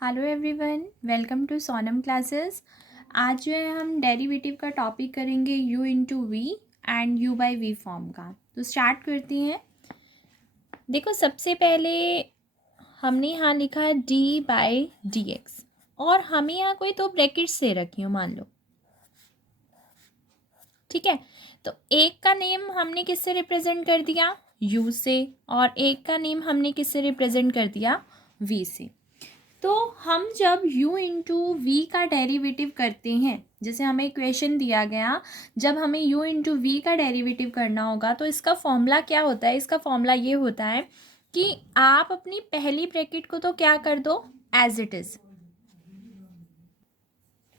Hello everyone, welcome to Sonam classes. आज जो है हम डेरिवेटिव का टॉपिक करेंगे u into v and u by v form का। तो स्टार्ट करते हैं। देखो, सबसे पहले हमने यहाँ लिखा है d बाई डी एक्स और हमें यहाँ कोई दो ब्रैकेट्स से रखी हो, मान लो। ठीक है, तो एक का नेम हमने किससे रिप्रेजेंट कर दिया? u से, और एक का नेम हमने किससे रिप्रेजेंट कर दिया? v से। तो हम जब u इंटू वी का डेरिवेटिव करते हैं, जैसे हमें इक्वेशन दिया गया, जब हमें u इंटू वी का डेरिवेटिव करना होगा तो इसका फॉर्मूला क्या होता है? इसका फॉर्मूला ये होता है कि आप अपनी पहली ब्रैकेट को तो क्या कर दो, एज इट इज़,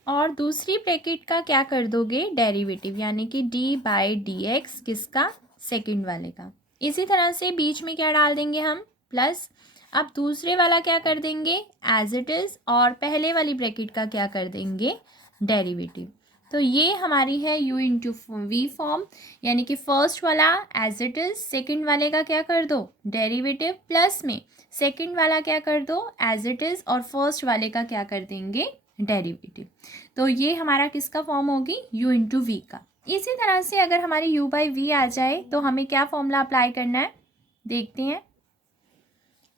और दूसरी ब्रैकेट का क्या कर दोगे, डेरिवेटिव, यानी कि d बाई डी एक्स, किसका? सेकंड वाले का। इसी तरह से बीच में क्या डाल देंगे हम, प्लस। अब दूसरे वाला क्या कर देंगे, एज इट इज़, और पहले वाली ब्रैकेट का क्या कर देंगे, डेरिवेटिव। तो ये हमारी है u इंटू वी फॉर्म, यानी कि फर्स्ट वाला एज इट इज़, सेकेंड वाले का क्या कर दो, डेरिवेटिव, प्लस में सेकेंड वाला क्या कर दो, एज इट इज़, और फर्स्ट वाले का क्या कर देंगे, डेरिवेटिव। तो ये हमारा किसका फॉर्म होगी, u इंटू वी का। इसी तरह से अगर हमारी u बाई वी आ जाए तो हमें क्या फॉर्मूला अप्लाई करना है, देखते हैं।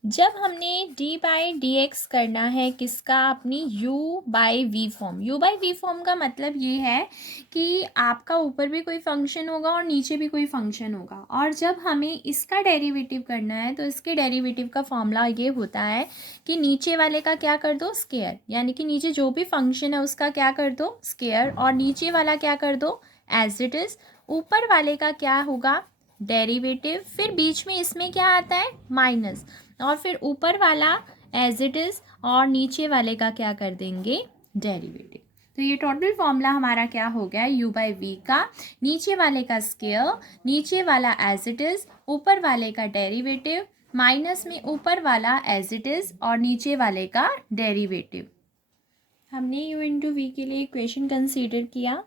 जब हमने d बाई डी एक्स करना है किसका, अपनी u by v form. u by v form का मतलब ये है कि आपका ऊपर भी कोई फंक्शन होगा और नीचे भी कोई फंक्शन होगा, और जब हमें इसका डेरिवेटिव करना है तो इसके डेरिवेटिव का फॉर्मूला ये होता है कि नीचे वाले का क्या कर दो, स्क्वायर, यानी कि नीचे जो भी फंक्शन है उसका क्या कर दो, स्क्वायर, और नीचे वाला क्या कर दो, एज इट इज़। ऊपर वाले का क्या होगा, डेरिवेटिव, फिर बीच में इसमें क्या आता है, माइनस, और फिर ऊपर वाला एज इट इज़, और नीचे वाले का क्या कर देंगे, डेरिवेटिव। तो ये टोटल फॉर्मूला हमारा क्या हो गया, u बाई वी का, नीचे वाले का स्क्वायर, नीचे वाला एज इट इज़, ऊपर वाले का डेरिवेटिव, माइनस में ऊपर वाला एज इट इज़ और नीचे वाले का डेरिवेटिव। हमने u इंटू वी के लिए इक्वेशन कंसीडर किया।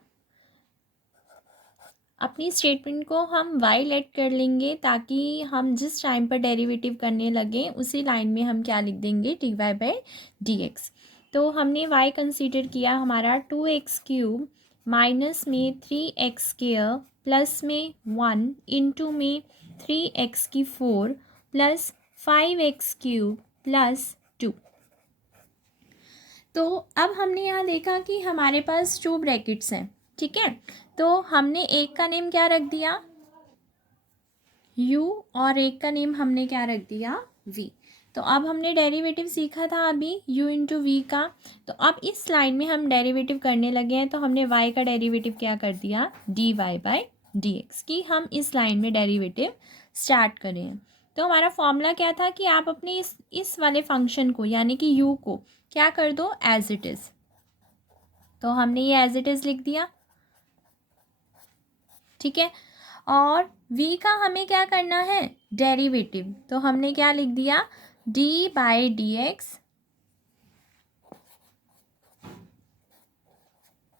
अपनी स्टेटमेंट को हम y लेट कर लेंगे ताकि हम जिस टाइम पर डेरिवेटिव करने लगे उसी लाइन में हम क्या लिख देंगे, dy बाई डी एक्स। तो हमने y कंसीडर किया हमारा 2x³ माइनस में 3x² प्लस में 1 इंटू में 3x⁴ प्लस 5x³ प्लस 2। तो अब हमने यहाँ देखा कि हमारे पास 2 ब्रैकेट्स हैं, ठीक है। तो हमने एक का नेम क्या रख दिया, u, और एक का नेम हमने क्या रख दिया, v। तो अब हमने डेरिवेटिव सीखा था अभी u इंटू वी का। तो अब इस लाइन में हम डेरिवेटिव करने लगे हैं, तो हमने y का डेरिवेटिव क्या कर दिया, dy बाई डी एक्स की। हम इस लाइन में डेरिवेटिव स्टार्ट करें। तो हमारा फॉर्मूला क्या था कि आप अपने इस वाले फंक्शन को, यानी कि u को क्या कर दो, एज इट इज़। तो हमने ये एज इट इज़ लिख दिया, ठीक है। और v का हमें क्या करना है, डेरिवेटिव। तो हमने क्या लिख दिया, d by D x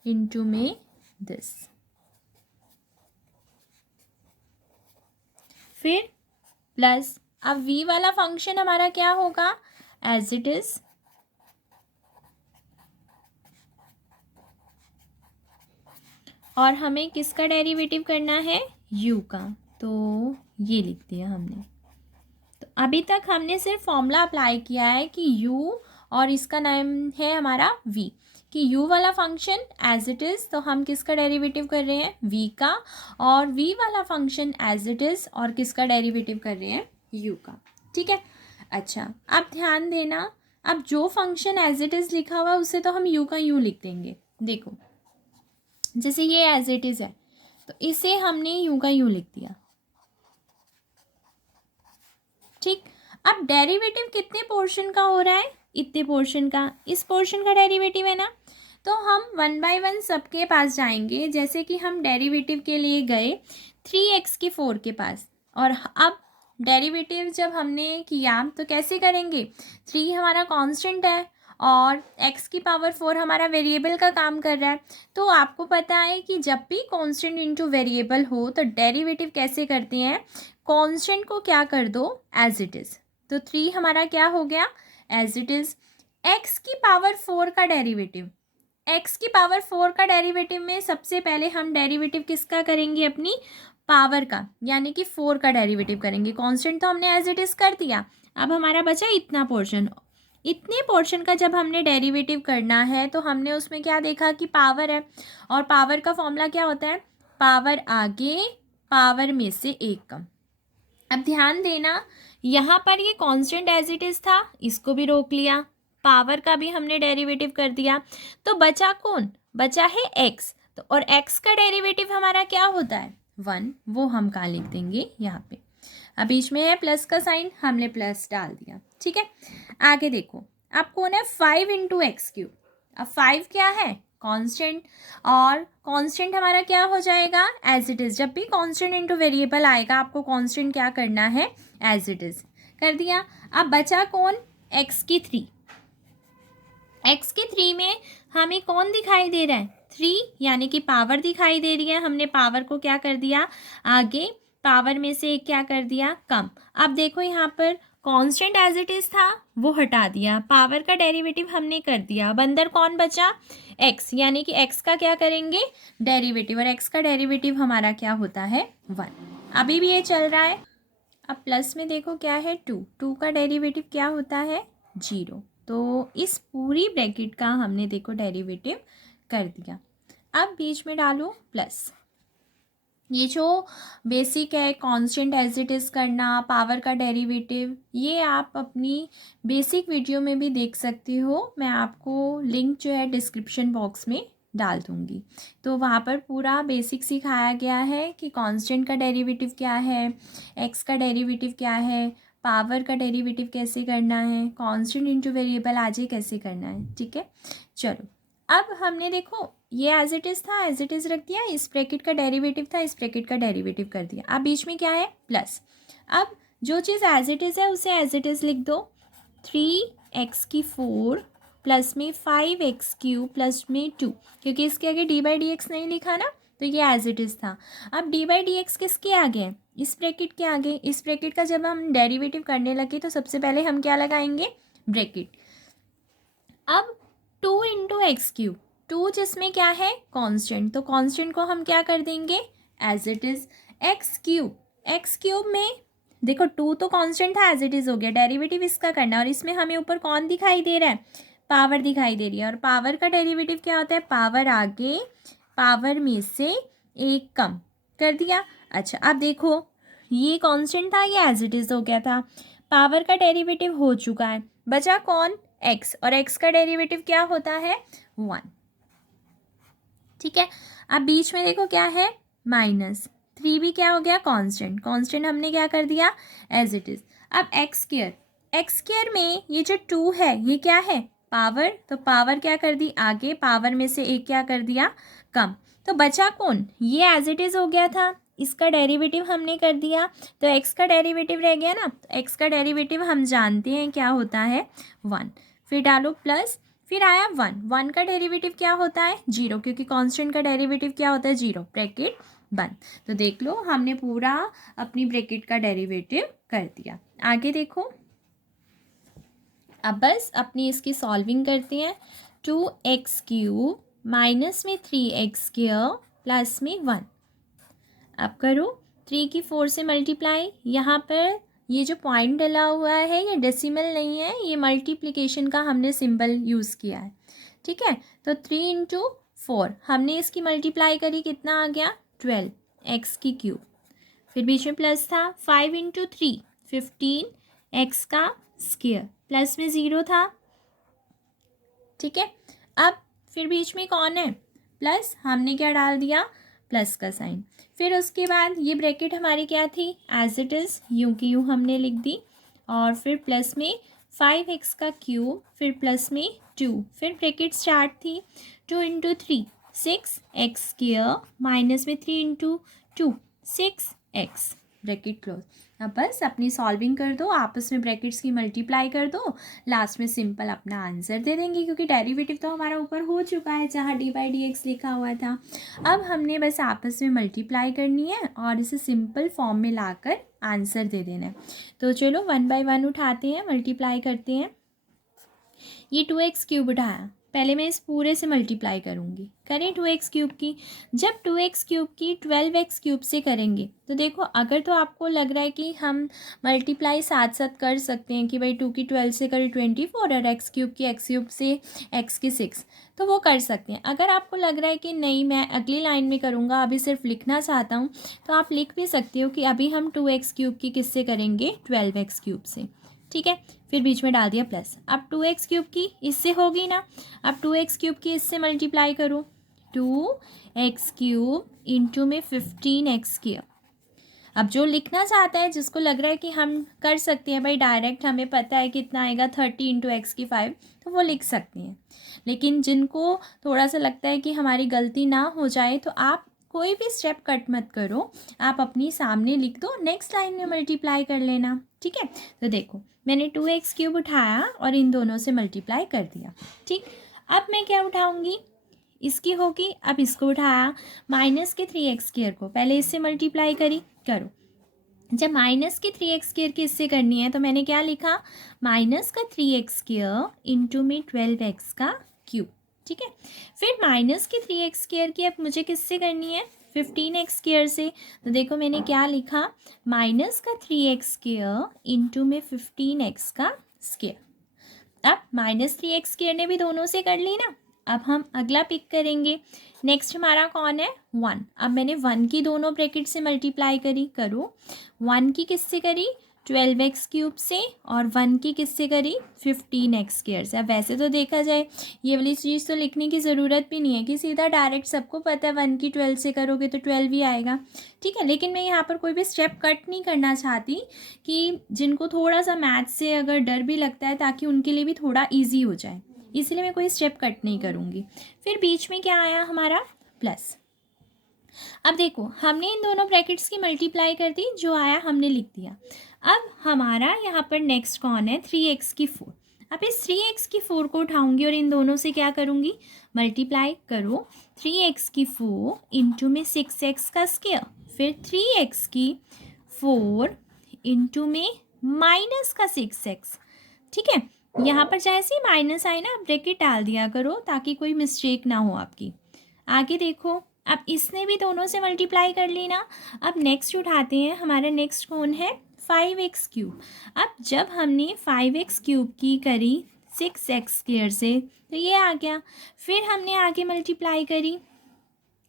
into में दिस, फिर प्लस। अब v वाला फंक्शन हमारा क्या होगा, एज इट इज़, और हमें किसका डेरिवेटिव करना है, u का। तो ये लिख दिया हमने। तो अभी तक हमने सिर्फ फॉर्मूला अप्लाई किया है कि u, और इसका नाम है हमारा v, कि u वाला फंक्शन एज इट इज़, तो हम किसका डेरिवेटिव कर रहे हैं, v का, और v वाला फंक्शन एज इट इज़, और किसका डेरिवेटिव कर रहे हैं, u का, ठीक है। अच्छा, अब ध्यान देना, अब जो फंक्शन एज इट इज़ लिखा हुआ है उससे तो हम u का u लिख देंगे। देखो, जैसे ये एज इट इज़ है तो इसे हमने u का u लिख दिया, ठीक। अब डेरिवेटिव कितने पोर्शन का हो रहा है, इतने पोर्शन का, इस पोर्शन का डेरिवेटिव है ना। तो हम 1 बाय 1 सबके पास जाएंगे। जैसे कि हम डेरिवेटिव के लिए गए 3x⁴ के पास, और अब डेरिवेटिव जब हमने किया तो कैसे करेंगे, 3 हमारा कांस्टेंट है और x⁴ हमारा वेरिएबल का काम कर रहा है। तो आपको पता है कि जब भी कांस्टेंट इंटू वेरिएबल हो तो डेरिवेटिव कैसे करते हैं, कांस्टेंट को क्या कर दो, एज इट इज़। तो 3 हमारा क्या हो गया, एज इट इज़। एक्स की पावर 4 का डेरिवेटिव, एक्स की पावर 4 का डेरिवेटिव में सबसे पहले हम डेरिवेटिव किसका करेंगे, अपनी पावर का, यानी कि 4 का डेरिवेटिव करेंगे। कांस्टेंट तो हमने एज इट इज़ कर दिया, अब हमारा बचा इतना पोर्शन। इतने पोर्शन का जब हमने डेरिवेटिव करना है तो हमने उसमें क्या देखा कि पावर है, और पावर का फॉर्मूला क्या होता है, पावर आगे पावर में से एक कम। अब ध्यान देना, यहाँ पर ये कांस्टेंट एज इट इज़ था, इसको भी रोक लिया, पावर का भी हमने डेरिवेटिव कर दिया, तो बचा कौन, बचा है एक्स। तो और एक्स का डेरिवेटिव हमारा क्या होता है, 1, वो हम कहाँ लिख देंगे, यहाँ पे। अब बीच में है प्लस का साइन, हमने प्लस डाल दिया, ठीक है। आगे देखो, अब कौन है, 5 × x³। अब 5 क्या है, कांस्टेंट, और कांस्टेंट हमारा क्या हो जाएगा, एज इट इज़। जब भी कांस्टेंट इनटू वेरिएबल आएगा आपको कांस्टेंट क्या करना है, एज इट इज़ कर दिया। अब बचा कौन, x³ x³ में हमें कौन दिखाई दे रहा है, 3, यानी कि पावर दिखाई दे रही है। हमने पावर को क्या कर दिया, आगे पावर में से एक क्या कर दिया, कम। अब देखो यहाँ पर कांस्टेंट एज इट इज़ था, वो हटा दिया, पावर का डेरिवेटिव हमने कर दिया, अब अंदर कौन बचा, x, यानी कि x का क्या करेंगे, डेरिवेटिव, और x का डेरिवेटिव हमारा क्या होता है, 1। अभी भी ये चल रहा है। अब प्लस में देखो क्या है, 2 का डेरिवेटिव क्या होता है, 0। तो इस पूरी ब्रैकेट का हमने देखो डेरिवेटिव कर दिया। अब बीच में डालो प्लस, ये जो बेसिक है कांस्टेंट एज इट इज़ करना, पावर का डेरिवेटिव, ये आप अपनी बेसिक वीडियो में भी देख सकते हो। मैं आपको लिंक जो है डिस्क्रिप्शन बॉक्स में डाल दूँगी, तो वहाँ पर पूरा बेसिक सिखाया गया है कि कांस्टेंट का डेरिवेटिव क्या है, एक्स का डेरिवेटिव क्या है, पावर का डेरिवेटिव कैसे करना है, कांस्टेंट इनटू वेरिएबल आज कैसे करना है, ठीक है। चलो, अब हमने देखो ये एज इट इज़ था, एज इट इज़ रख दिया, इस ब्रैकेट का डेरिवेटिव था, इस ब्रैकेट का डेरिवेटिव कर दिया। अब बीच में क्या है, प्लस। अब जो चीज़ एज इट इज़ है उसे एज इट इज़ लिख दो, 3x⁴ प्लस में 5x³ प्लस में 2, क्योंकि इसके आगे d/dx नहीं लिखा ना, तो ये एज इट इज़ था। अब d/dx किसके आगे है, इस ब्रैकेट के आगे। इस ब्रैकेट का जब हम डेरिवेटिव करने लगे तो सबसे पहले हम क्या लगाएंगे, ब्रैकेट। अब 2 × x³, 2 जिसमें क्या है, कांस्टेंट, तो कांस्टेंट को हम क्या कर देंगे, एज इट इज़। x³ में देखो 2 तो कांस्टेंट था, एज इट इज़ हो गया, डेरिवेटिव इसका करना है, और इसमें हमें ऊपर कौन दिखाई दे रहा है, पावर दिखाई दे रही है, और पावर का डेरिवेटिव क्या होता है, पावर आगे पावर में से एक कम कर दिया। अच्छा, अब देखो ये कांस्टेंट था, ये एज इट इज़ हो गया था, पावर का डेरिवेटिव हो चुका है, बचा कौन, x, और x का डेरिवेटिव क्या होता है, 1, ठीक है। अब बीच में देखो क्या है, -3 भी क्या हो गया, कांस्टेंट, कांस्टेंट हमने क्या कर दिया, एज इट इज़। अब x² में ये जो 2 है ये क्या है, पावर, तो पावर क्या कर दी, आगे पावर में से एक क्या कर दिया, कम। तो बचा कौन, ये एज इट इज़ हो गया था, इसका डेरिवेटिव हमने कर दिया, तो x का डेरिवेटिव रह गया ना, तो x का डेरिवेटिव हम जानते हैं क्या होता है, 1। फिर डालो प्लस, फिर आया 1 का डेरिवेटिव क्या होता है, 0, क्योंकि कांस्टेंट का डेरिवेटिव क्या होता है, 0, ब्रैकेट बंद। तो देख लो हमने पूरा अपनी ब्रैकेट का डेरिवेटिव कर दिया। आगे देखो, अब बस अपनी इसकी सॉल्विंग करते हैं, 2x³ माइनस में 3x² प्लस में 1। अब करो 3 की 4 से मल्टीप्लाई, यहाँ पर ये जो पॉइंट डला हुआ है ये डेसिमल नहीं है, ये मल्टीप्लिकेशन का हमने सिंबल यूज़ किया है, ठीक है। तो 3 × 4 हमने इसकी मल्टीप्लाई करी, कितना आ गया, 12 x³। फिर बीच में प्लस था, 5 × 3 15 x² प्लस में 0 था, ठीक है। अब फिर बीच में कौन है, प्लस, हमने क्या डाल दिया, प्लस का साइन। फिर उसके बाद ये ब्रैकेट हमारी क्या थी, एज इट इज़, यूँ की यूँ हमने लिख दी, और फिर प्लस में 5x³, फिर प्लस में 2, फिर ब्रैकेट स्टार्ट थी, 2 × 3 6x² माइनस में 3 × 2 6x, ब्रैकेट क्लोज। अब बस अपनी सॉल्विंग कर दो, आपस में ब्रैकेट्स की मल्टीप्लाई कर दो, लास्ट में सिंपल अपना आंसर दे देंगे, क्योंकि डेरिवेटिव तो हमारा ऊपर हो चुका है जहाँ d/dx लिखा हुआ था। अब हमने बस आपस में मल्टीप्लाई करनी है और इसे सिंपल फॉर्म में लाकर आंसर दे देना है। तो चलो 1 बाय 1 उठाते हैं, मल्टीप्लाई करते हैं। ये 2x³ उठाया, पहले मैं इस पूरे से मल्टीप्लाई करूँगी, करें 2x³ की। जब 2x³ की 12x³ से करेंगे तो देखो, अगर तो आपको लग रहा है कि हम मल्टीप्लाई साथ साथ कर सकते हैं कि भाई 2 की 12 से करें 24 और x³ की x³ से x की 6, तो वो कर सकते हैं। अगर आपको लग रहा है कि नहीं मैं अगली लाइन में करूँगा, अभी सिर्फ लिखना चाहता हूँ, तो आप लिख भी सकते हो कि अभी हम 2x³ की किससे करेंगे, 12x³ से। ठीक है, फिर बीच में डाल दिया प्लस। अब 2x³ की इससे होगी ना, अब 2x³ की इससे मल्टीप्लाई करो, 2x³ इंटू में 15x²। अब जो लिखना चाहता है, जिसको लग रहा है कि हम कर सकते हैं भाई डायरेक्ट, हमें पता है कितना आएगा 30 इंटू एक्स की 5, तो वो लिख सकते हैं। लेकिन जिनको थोड़ा सा लगता है कि हमारी गलती ना हो जाए, तो आप कोई भी स्टेप कट मत करो, आप अपनी सामने लिख दो, नेक्स्ट लाइन में मल्टीप्लाई कर लेना। ठीक है, तो देखो मैंने 2x³ उठाया और इन दोनों से मल्टीप्लाई कर दिया। ठीक, अब मैं क्या उठाऊंगी, इसकी होगी, अब इसको उठाया, माइनस के 3x² को पहले इससे मल्टीप्लाई करो। जब माइनस की 3x² की इससे करनी है तो मैंने क्या लिखा, माइनस का 3x² इंटू में 12x का क्यूब। ठीक है, फिर माइनस की 3x² की अब मुझे किससे करनी है, 15x² से। तो देखो मैंने क्या लिखा, माइनस का 3x² इंटू में 15x का स्क्वायर। अब -3x² ने भी दोनों से कर ली ना, अब हम अगला पिक करेंगे। नेक्स्ट हमारा कौन है, 1। अब मैंने 1 की दोनों ब्रैकेट से मल्टीप्लाई करो, 1 की किससे करी, 12x³ से, और 1 की किससे करी, 15x² से। अब वैसे तो देखा जाए ये वाली चीज़ तो लिखने की ज़रूरत भी नहीं है कि सीधा डायरेक्ट, सबको पता है 1 की 12 से करोगे तो 12 ही आएगा। ठीक है, लेकिन मैं यहाँ पर कोई भी स्टेप कट नहीं करना चाहती, कि जिनको थोड़ा सा मैथ्स से अगर डर भी लगता है, ताकि उनके लिए भी थोड़ा ईजी हो जाए, इसलिए मैं कोई स्टेप कट नहीं करूँगी। फिर बीच में क्या आया हमारा, प्लस। अब देखो हमने इन दोनों ब्रैकेट्स की मल्टीप्लाई कर दी, जो आया हमने लिख दिया। अब हमारा यहाँ पर नेक्स्ट कौन है, 3x की 4। अब इस 3x की 4 को उठाऊंगी और इन दोनों से क्या करूँगी, मल्टीप्लाई करो, 3x की 4 इंटू में 6x का स्क्वायर, फिर 3x की 4 इंटू में माइनस का 6x। ठीक है, यहाँ पर जैसे ही माइनस आए ना, ब्रैकेट डाल दिया करो ताकि कोई मिस्टेक ना हो आपकी। आगे देखो, अब इसने भी दोनों से मल्टीप्लाई कर ली ना। अब नेक्स्ट उठाते हैं, हमारा नेक्स्ट कौन है, 5x³। अब जब हमने 5x³ की करी 6x² से, तो ये आ गया। फिर हमने आगे मल्टीप्लाई करी,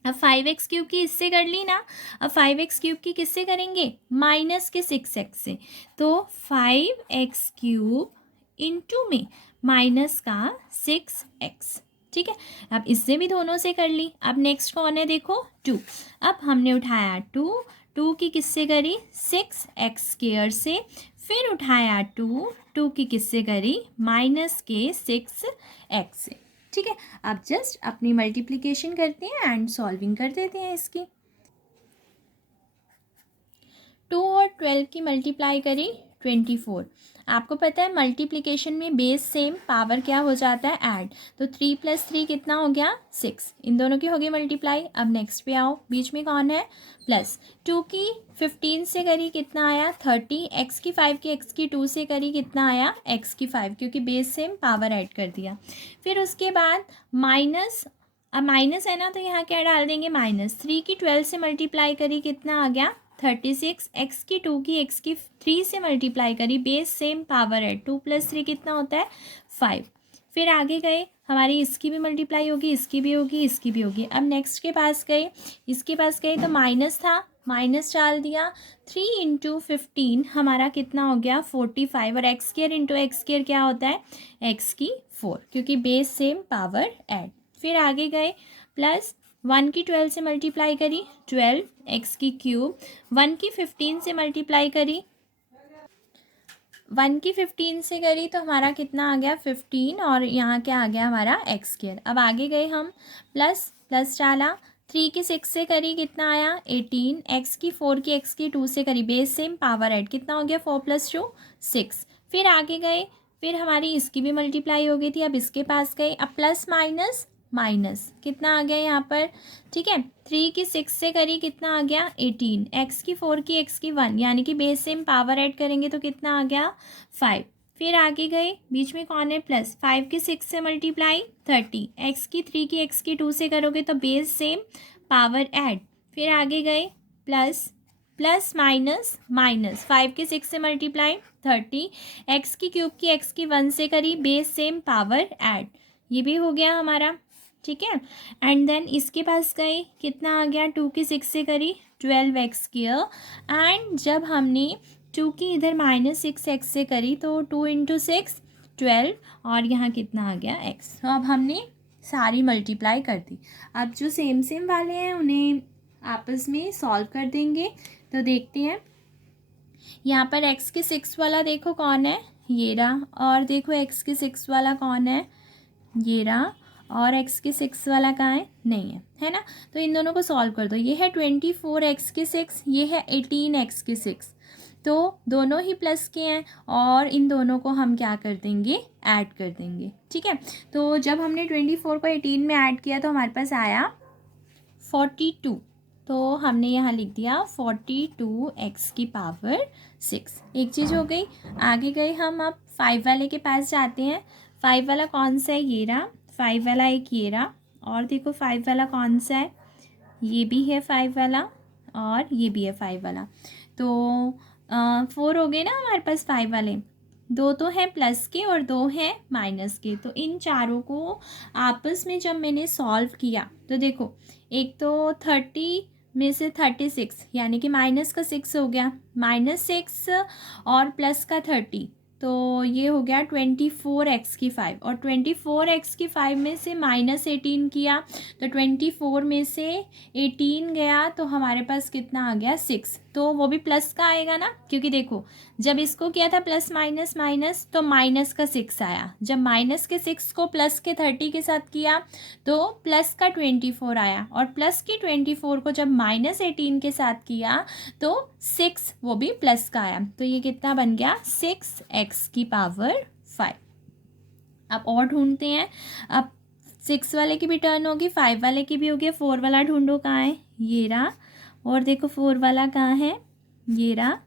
अब 5x³ की इससे कर ली ना, अब 5x³ की किससे करेंगे, माइनस के 6x से। तो 5x³ इंटू में माइनस का 6x। ठीक है, अब इससे भी दोनों से कर ली। अब नेक्स्ट कौन है, देखो 2। अब हमने उठाया 2 की किससे करी, 6x² से, फिर उठाया 2 की किससे करी, माइनस के 6x से। ठीक है, अब जस्ट अपनी मल्टीप्लिकेशन करते हैं एंड सॉल्विंग कर देते हैं इसकी। 2 और 12 की मल्टीप्लाई करी 24। आपको पता है मल्टीप्लिकेशन में बेस सेम, पावर क्या हो जाता है, ऐड। तो 3 + 3 कितना हो गया, 6। इन दोनों की होगी मल्टीप्लाई। अब नेक्स्ट पे आओ, बीच में कौन है, प्लस। 2 की 15 से करी कितना आया, 30। x की 5 की x की 2 से करी कितना आया, x की 5, क्योंकि बेस सेम, पावर ऐड कर दिया। फिर उसके बाद माइनस, अब माइनस है ना तो यहाँ क्या डाल देंगे, माइनस। 3 की 12 से मल्टीप्लाई करी कितना आ गया, 36। x की 2 की x की 3 से मल्टीप्लाई करी, बेस सेम, पावर है, 2 + 3 कितना होता है, 5। फिर आगे गए, हमारी इसकी भी मल्टीप्लाई होगी, इसकी भी होगी, इसकी भी होगी। अब नेक्स्ट के पास गए, इसके पास गए तो माइनस था, माइनस डाल दिया। 3 इंटू 15 हमारा कितना हो गया, 45। और x² इंटू x² क्या होता है, x की 4, क्योंकि बेस सेम, पावर ऐड। फिर आगे गए, प्लस 1 की 12 से मल्टीप्लाई करी 12, x की क्यूब। 1 की 15 से मल्टीप्लाई करी, 1 की 15 से करी तो हमारा कितना आ गया, 15। और यहाँ क्या आ गया हमारा, x²। अब आगे गए हम, प्लस प्लस डाला। 3 की 6 से करी कितना आया, 18। x की 4 की x की 2 से करी, बेस सेम, पावर ऐड, कितना हो गया, 4 + 2 6। फिर आगे गए, फिर हमारी इसकी भी मल्टीप्लाई हो गई थी। अब इसके पास गए, अब प्लस माइनस माइनस कितना आ गया यहाँ पर, ठीक है। 3 की 6 से करी कितना आ गया, 18। x की 4 की x की 1, यानी कि बेस सेम, पावर ऐड करेंगे तो कितना आ गया, 5। फिर आगे गए, बीच में कौन है प्लस, 5 की 6 से मल्टीप्लाई 30, x की 3 की x की 2 से करोगे तो बेस सेम, पावर ऐड। फिर आगे गए प्लस प्लस माइनस माइनस, 5 की 6 से मल्टीप्लाई 30, x की क्यूब की x की 1 से करी, बेस सेम, पावर ऐड। ये भी हो गया हमारा, ठीक है। एंड देन इसके पास गए, कितना आ गया, 2 की 6 से करी 12x²। एंड जब हमने 2 की इधर -6x से करी तो 2 × 6 12, और यहाँ कितना आ गया x। तो अब हमने सारी मल्टीप्लाई कर दी। अब जो सेम सेम वाले हैं उन्हें आपस में सॉल्व कर देंगे। तो देखते हैं, यहाँ पर x के 6 वाला देखो कौन है, ये रहा, और देखो x के 6 वाला कौन है, ये रहा, और x के 6 वाला कहाँ है, नहीं है, है ना। तो इन दोनों को सॉल्व कर दो। ये है 24x के 6, ये है 18x के 6, तो दोनों ही प्लस के हैं, और इन दोनों को हम क्या कर देंगे, ऐड कर देंगे, ठीक है। तो जब हमने 24 को 18 में ऐड किया तो हमारे पास आया 42, तो हमने यहाँ लिख दिया 42x की पावर 6। एक चीज़ हो गई। आगे गए हम, अब 5 वाले के पास जाते हैं। 5 वाला कौन सा है, ये रहा, 5 वाला एक ये रहा, और देखो 5 वाला कौन सा है, ये भी है 5 वाला, और ये भी है 5 वाला। तो 4 हो गए ना हमारे पास 5 वाले, 2 तो हैं प्लस के और 2 हैं माइनस के। तो इन चारों को आपस में जब मैंने सॉल्व किया तो देखो, एक तो 30 में से 36 यानी कि माइनस का 6 हो गया, -6 और प्लस का 30, तो ये हो गया 24x की 5, और 24x की 5 में से -18 किया तो 24 में से 18 गया, तो हमारे पास कितना आ गया 6। तो वो भी प्लस का आएगा ना, क्योंकि देखो जब इसको किया था प्लस माइनस माइनस तो माइनस का 6 आया, जब माइनस के 6 को प्लस के 30 के साथ किया तो प्लस का 24 आया, और प्लस की 24 को जब -18 के साथ किया तो 6 वो भी प्लस का आया। तो ये कितना बन गया, 6x की पावर 5। अब और ढूंढते हैं। अब 6 वाले की भी टर्न होगी, 5 वाले की भी होगी। 4 वाला ढूंढो कहाँ है, ये रहा, और देखो 4 वाला कहाँ है, ये रहा,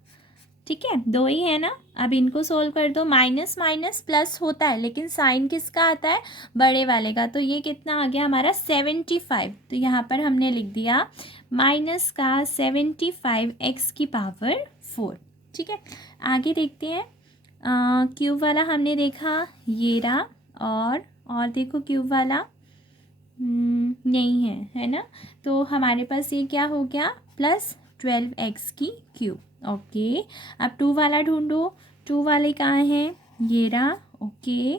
ठीक है, 2 ही है ना। अब इनको सोल्व कर दो। माइनस माइनस प्लस होता है, लेकिन साइन किसका आता है, बड़े वाले का। तो ये कितना आ गया हमारा 75। तो यहाँ पर हमने लिख दिया माइनस का 75x की पावर 4, ठीक है। आगे देखते हैं। क्यूब वाला हमने देखा, ये रहा, और देखो क्यूब वाला नहीं है, है ना। तो हमारे पास ये क्या हो गया, +12x की क्यूब। ओके, अब 2 वाला ढूंढो। 2 वाले कहाँ हैं, ये रहा, ओके,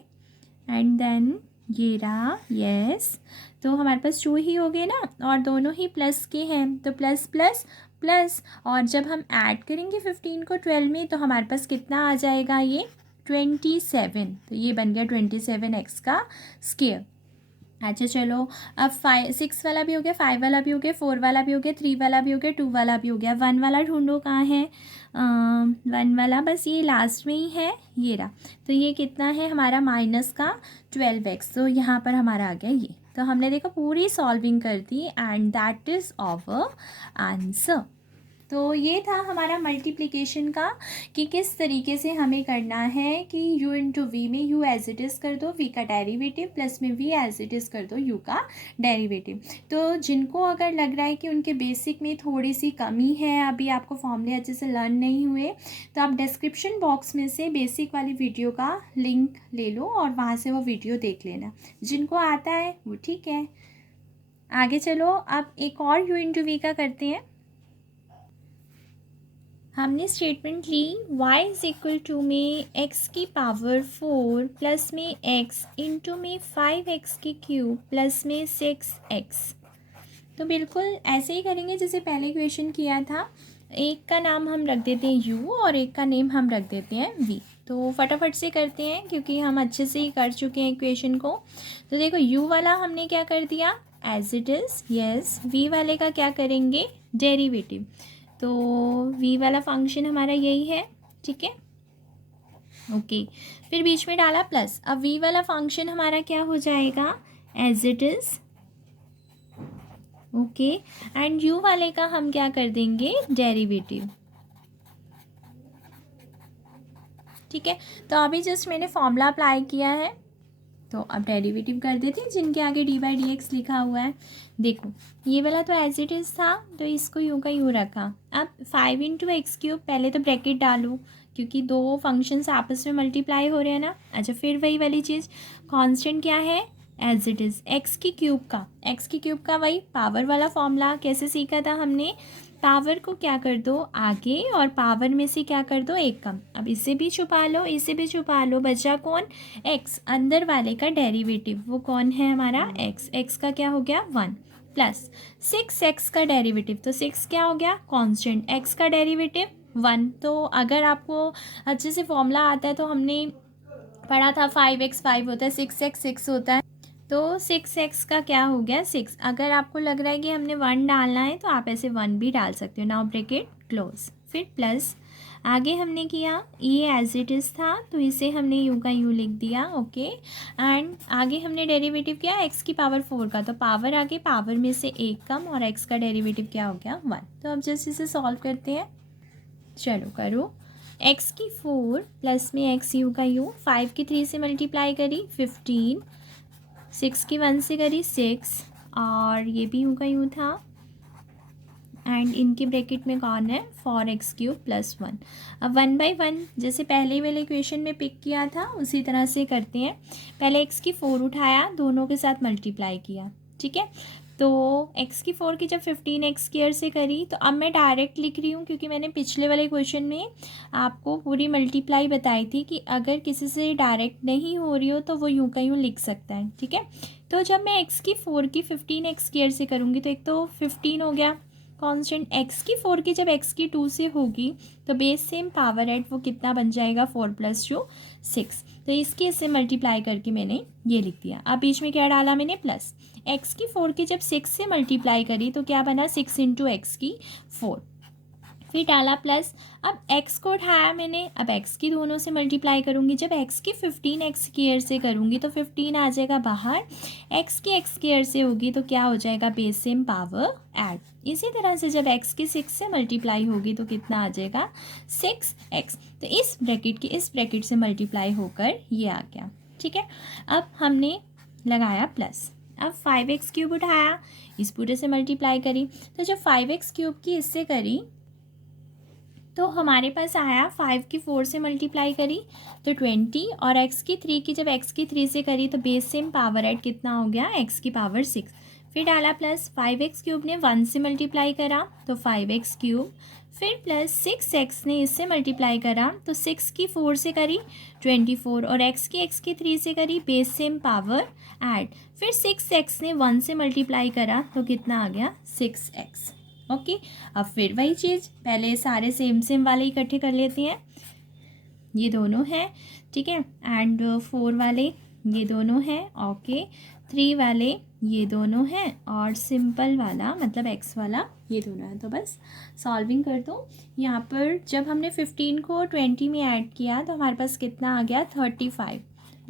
एंड देन ये रहा, यस। तो हमारे पास 2 ही हो गए ना, और दोनों ही प्लस के हैं, तो प्लस प्लस प्लस, और जब हम ऐड करेंगे 15 को 12 में तो हमारे पास कितना आ जाएगा, ये 27। तो ये बन गया 27x का स्क्वायर। अच्छा चलो, अब 6 वाला भी हो गया, 5 वाला भी हो गया, 4 वाला भी हो गया, 3 वाला भी हो गया, 2 वाला भी हो गया। 1 वाला ढूंढो कहाँ है, 1 वाला बस ये लास्ट में ही है, ये रहा। तो ये कितना है हमारा, माइनस का 12x। तो यहाँ पर हमारा आ गया ये। तो हमने देखो पूरी सॉल्विंग कर दी, and that is our answer. तो ये था हमारा मल्टीप्लिकेशन का, कि किस तरीके से हमें करना है कि u × v में u एज इट इज़ कर दो, v का डेरिवेटिव, प्लस में v एज इट इज़ कर दो, u का डेरिवेटिव। तो जिनको अगर लग रहा है कि उनके बेसिक में थोड़ी सी कमी है, अभी आपको फॉर्मूले अच्छे से लर्न नहीं हुए, तो आप डिस्क्रिप्शन बॉक्स में से बेसिक वाली वीडियो का लिंक ले लो और वहाँ से वो वीडियो देख लेना। जिनको आता है वो ठीक है। आगे चलो, अब एक और u × v का करते हैं। हमने स्टेटमेंट ली y = में x की पावर 4 प्लस में x इंटू में 5x की क्यूब प्लस में 6x। तो बिल्कुल ऐसे ही करेंगे जैसे पहले इक्वेशन किया था। एक का नाम हम रख देते हैं u और एक का नेम हम रख देते हैं v। तो फटाफट से करते हैं क्योंकि हम अच्छे से ही कर चुके हैं इक्वेशन को। तो देखो u वाला हमने क्या कर दिया, as it is, yes. v वाले का क्या करेंगे, डेरिवेटिव। तो v वाला फंक्शन हमारा यही है, ठीक है, ओके। फिर बीच में डाला प्लस। अब v वाला फंक्शन हमारा क्या हो जाएगा, as it is, okay. And u वाले का हम क्या कर देंगे, डेरिवेटिव, ठीक है, तो अभी जस्ट मैंने फॉर्मूला अप्लाई किया है, तो अब डेरिवेटिव कर देते हैं जिनके आगे डी बाई डी एक्स लिखा हुआ है। देखो ये वाला तो एज इट इज़ था, तो इसको यूँ का यूँ रखा। अब 5 × x³ पहले तो ब्रैकेट डालो क्योंकि दो फंक्शंस आपस में मल्टीप्लाई हो रहे हैं ना। अच्छा, फिर वही वाली चीज़, कांस्टेंट क्या है, एज इट इज़ x³ का वही पावर वाला फॉर्मूला कैसे सीखा था हमने, पावर को क्या कर दो आगे और पावर में से क्या कर दो एक कम। अब इसे भी छुपा लो, इसे भी छुपा लो, बचा कौन, x, अंदर वाले का डेरिवेटिव वो कौन है हमारा x का क्या हो गया 1 प्लस 6x का डेरिवेटिव, तो 6 क्या हो गया कांस्टेंट, x का डेरिवेटिव 1। तो अगर आपको अच्छे से फॉर्मूला आता है तो हमने पढ़ा था 5x 5 होता है, 6x 6 होता है, तो 6x का क्या हो गया 6। अगर आपको लग रहा है कि हमने 1 डालना है तो आप ऐसे 1 भी डाल सकते हो। नाउ ब्रैकेट क्लोज, फिर प्लस आगे हमने किया, ये एज इट इज़ था तो इसे हमने यू का यू लिख दिया, ओके। एंड आगे हमने डेरिवेटिव किया x की पावर 4 का, तो पावर आगे पावर में से एक कम और x का डेरिवेटिव क्या हो गया 1। तो अब जस्ट इसे सॉल्व करते हैं, चलो करो। x की 4 प्लस में x यू का यू, 5 की 3 से मल्टीप्लाई करी 15, 6 की 1 से करी 6 और ये भी यू का यूँ था, एंड इनके ब्रैकेट में कौन है 4x³ + 1। अब 1/1 जैसे पहले वाले क्वेश्चन में पिक किया था उसी तरह से करते हैं। पहले x की 4 उठाया, दोनों के साथ मल्टीप्लाई किया, ठीक है। तो x की 4 की जब 15x² से करी, तो अब मैं डायरेक्ट लिख रही हूँ क्योंकि मैंने पिछले वाले क्वेश्चन में आपको पूरी मल्टीप्लाई बताई थी कि अगर किसी से डायरेक्ट नहीं हो रही हो तो वो यूँ का यूँ लिख सकता है, ठीक है। तो जब मैं x की 4 की 15x² से करूँगी तो एक तो 15 हो गया कांस्टेंट, x की 4 की जब x की 2 से होगी तो बेस सेम पावर एट वो कितना बन जाएगा 4 + 2 6। तो इसके इससे मल्टीप्लाई करके मैंने ये लिख दिया। अब बीच में क्या डाला मैंने प्लस, x की 4 की जब 6 से मल्टीप्लाई करी तो क्या बना 6 × x की 4, फिर डाला प्लस। अब x को उठाया मैंने, अब x की दोनों से मल्टीप्लाई करूँगी, जब x की 15x² से करूँगी तो 15 आ जाएगा बाहर, x की x² से होगी तो क्या हो जाएगा बेस सेम पावर ऐड। इसी तरह से जब x की 6 से मल्टीप्लाई होगी तो कितना आ जाएगा 6x। तो इस ब्रैकेट से मल्टीप्लाई होकर ये आ गया, ठीक है। अब हमने लगाया प्लस, अब 5x³ उठाया, इस पूरे से मल्टीप्लाई करी, तो जब 5x³ की इससे करी तो हमारे पास आया 5 की 4 से मल्टीप्लाई करी तो 20, और x की 3 की जब x की 3 से करी तो बेस सेम पावर ऐड कितना हो गया x की पावर 6, फिर डाला प्लस 5x³ ने 1 से मल्टीप्लाई करा तो 5x³, फिर प्लस 6x ने इससे मल्टीप्लाई करा तो 6 की 4 से करी 24 और x की 3 से करी बेस सेम पावर ऐड, फिर 6x ने 1 से मल्टीप्लाई करा तो कितना आ गया 6x, ओके। अब फिर वही चीज़, पहले सारे सेम वाले इकट्ठे कर लेते हैं, ये दोनों हैं, ठीक है, एंड 4 वाले ये दोनों हैं, ओके, 3 वाले ये दोनों हैं और सिंपल वाला मतलब x वाला ये दोनों हैं। तो बस सॉल्विंग कर दो। यहाँ पर जब हमने 15 को 20 में ऐड किया तो हमारे पास कितना आ गया 35,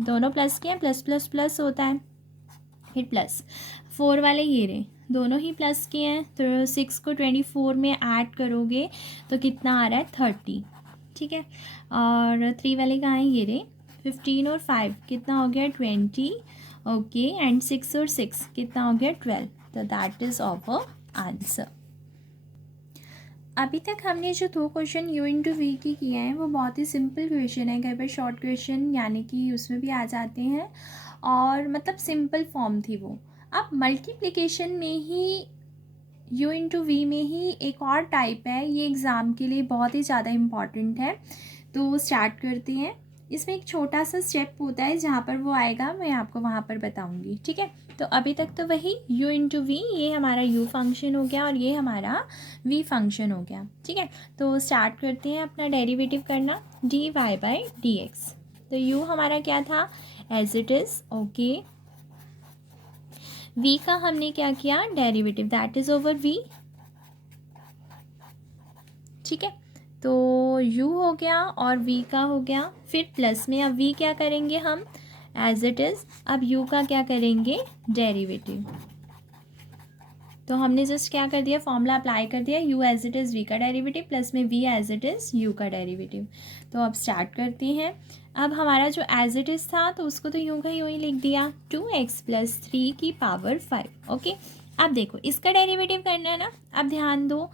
दोनों प्लस किया, प्लस प्लस प्लस होता है, फिर प्लस 4 वाले ये रहे दोनों ही प्लस किए हैं, तो 6 को 24 में ऐड करोगे तो कितना आ रहा है 30, ठीक है। और 3 वाले कहाँ हैं, ये रहे 15 और 5 कितना हो गया 20, ओके, एंड 6 और 6 कितना हो गया 12, तो दैट इज़ आवर आंसर। अभी तक हमने जो 2 क्वेश्चन u × v की किए हैं वो बहुत ही सिंपल क्वेश्चन है, कई बार शॉर्ट क्वेश्चन यानी कि उसमें भी आ जाते हैं और मतलब सिंपल फॉर्म थी वो। अब मल्टीप्लिकेशन में ही u × v में ही एक और टाइप है, ये एग्ज़ाम के लिए बहुत ही ज़्यादा इम्पॉर्टेंट है, तो स्टार्ट करते हैं। इसमें एक छोटा सा स्टेप होता है, जहाँ पर वो आएगा मैं आपको वहाँ पर बताऊँगी, ठीक है। तो अभी तक तो वही u × v, ये हमारा u फंक्शन हो गया और ये हमारा v फंक्शन हो गया, ठीक है। तो स्टार्ट करते हैं अपना डेरिवेटिव करना, dy/dx। तो u हमारा क्या था as it is, okay, v का हमने क्या किया derivative, that is over v, ठीक है। तो u हो गया और v का हो गया, फिर प्लस में अब v क्या करेंगे हम एज इट इज़, अब u का क्या करेंगे डेरिवेटिव, तो हमने जस्ट क्या कर दिया, फॉर्मूला अप्लाई कर दिया, u as it is v का डेरिवेटिव प्लस में v as it is u का डेरिवेटिव। तो अब स्टार्ट करते हैं। अब हमारा जो एज इट इज़ था तो उसको तो यूँ का यूँ ही लिख दिया, 2x + 3 की पावर 5। ओके, अब देखो इसका डेरिवेटिव करना है ना। अब ध्यान दो,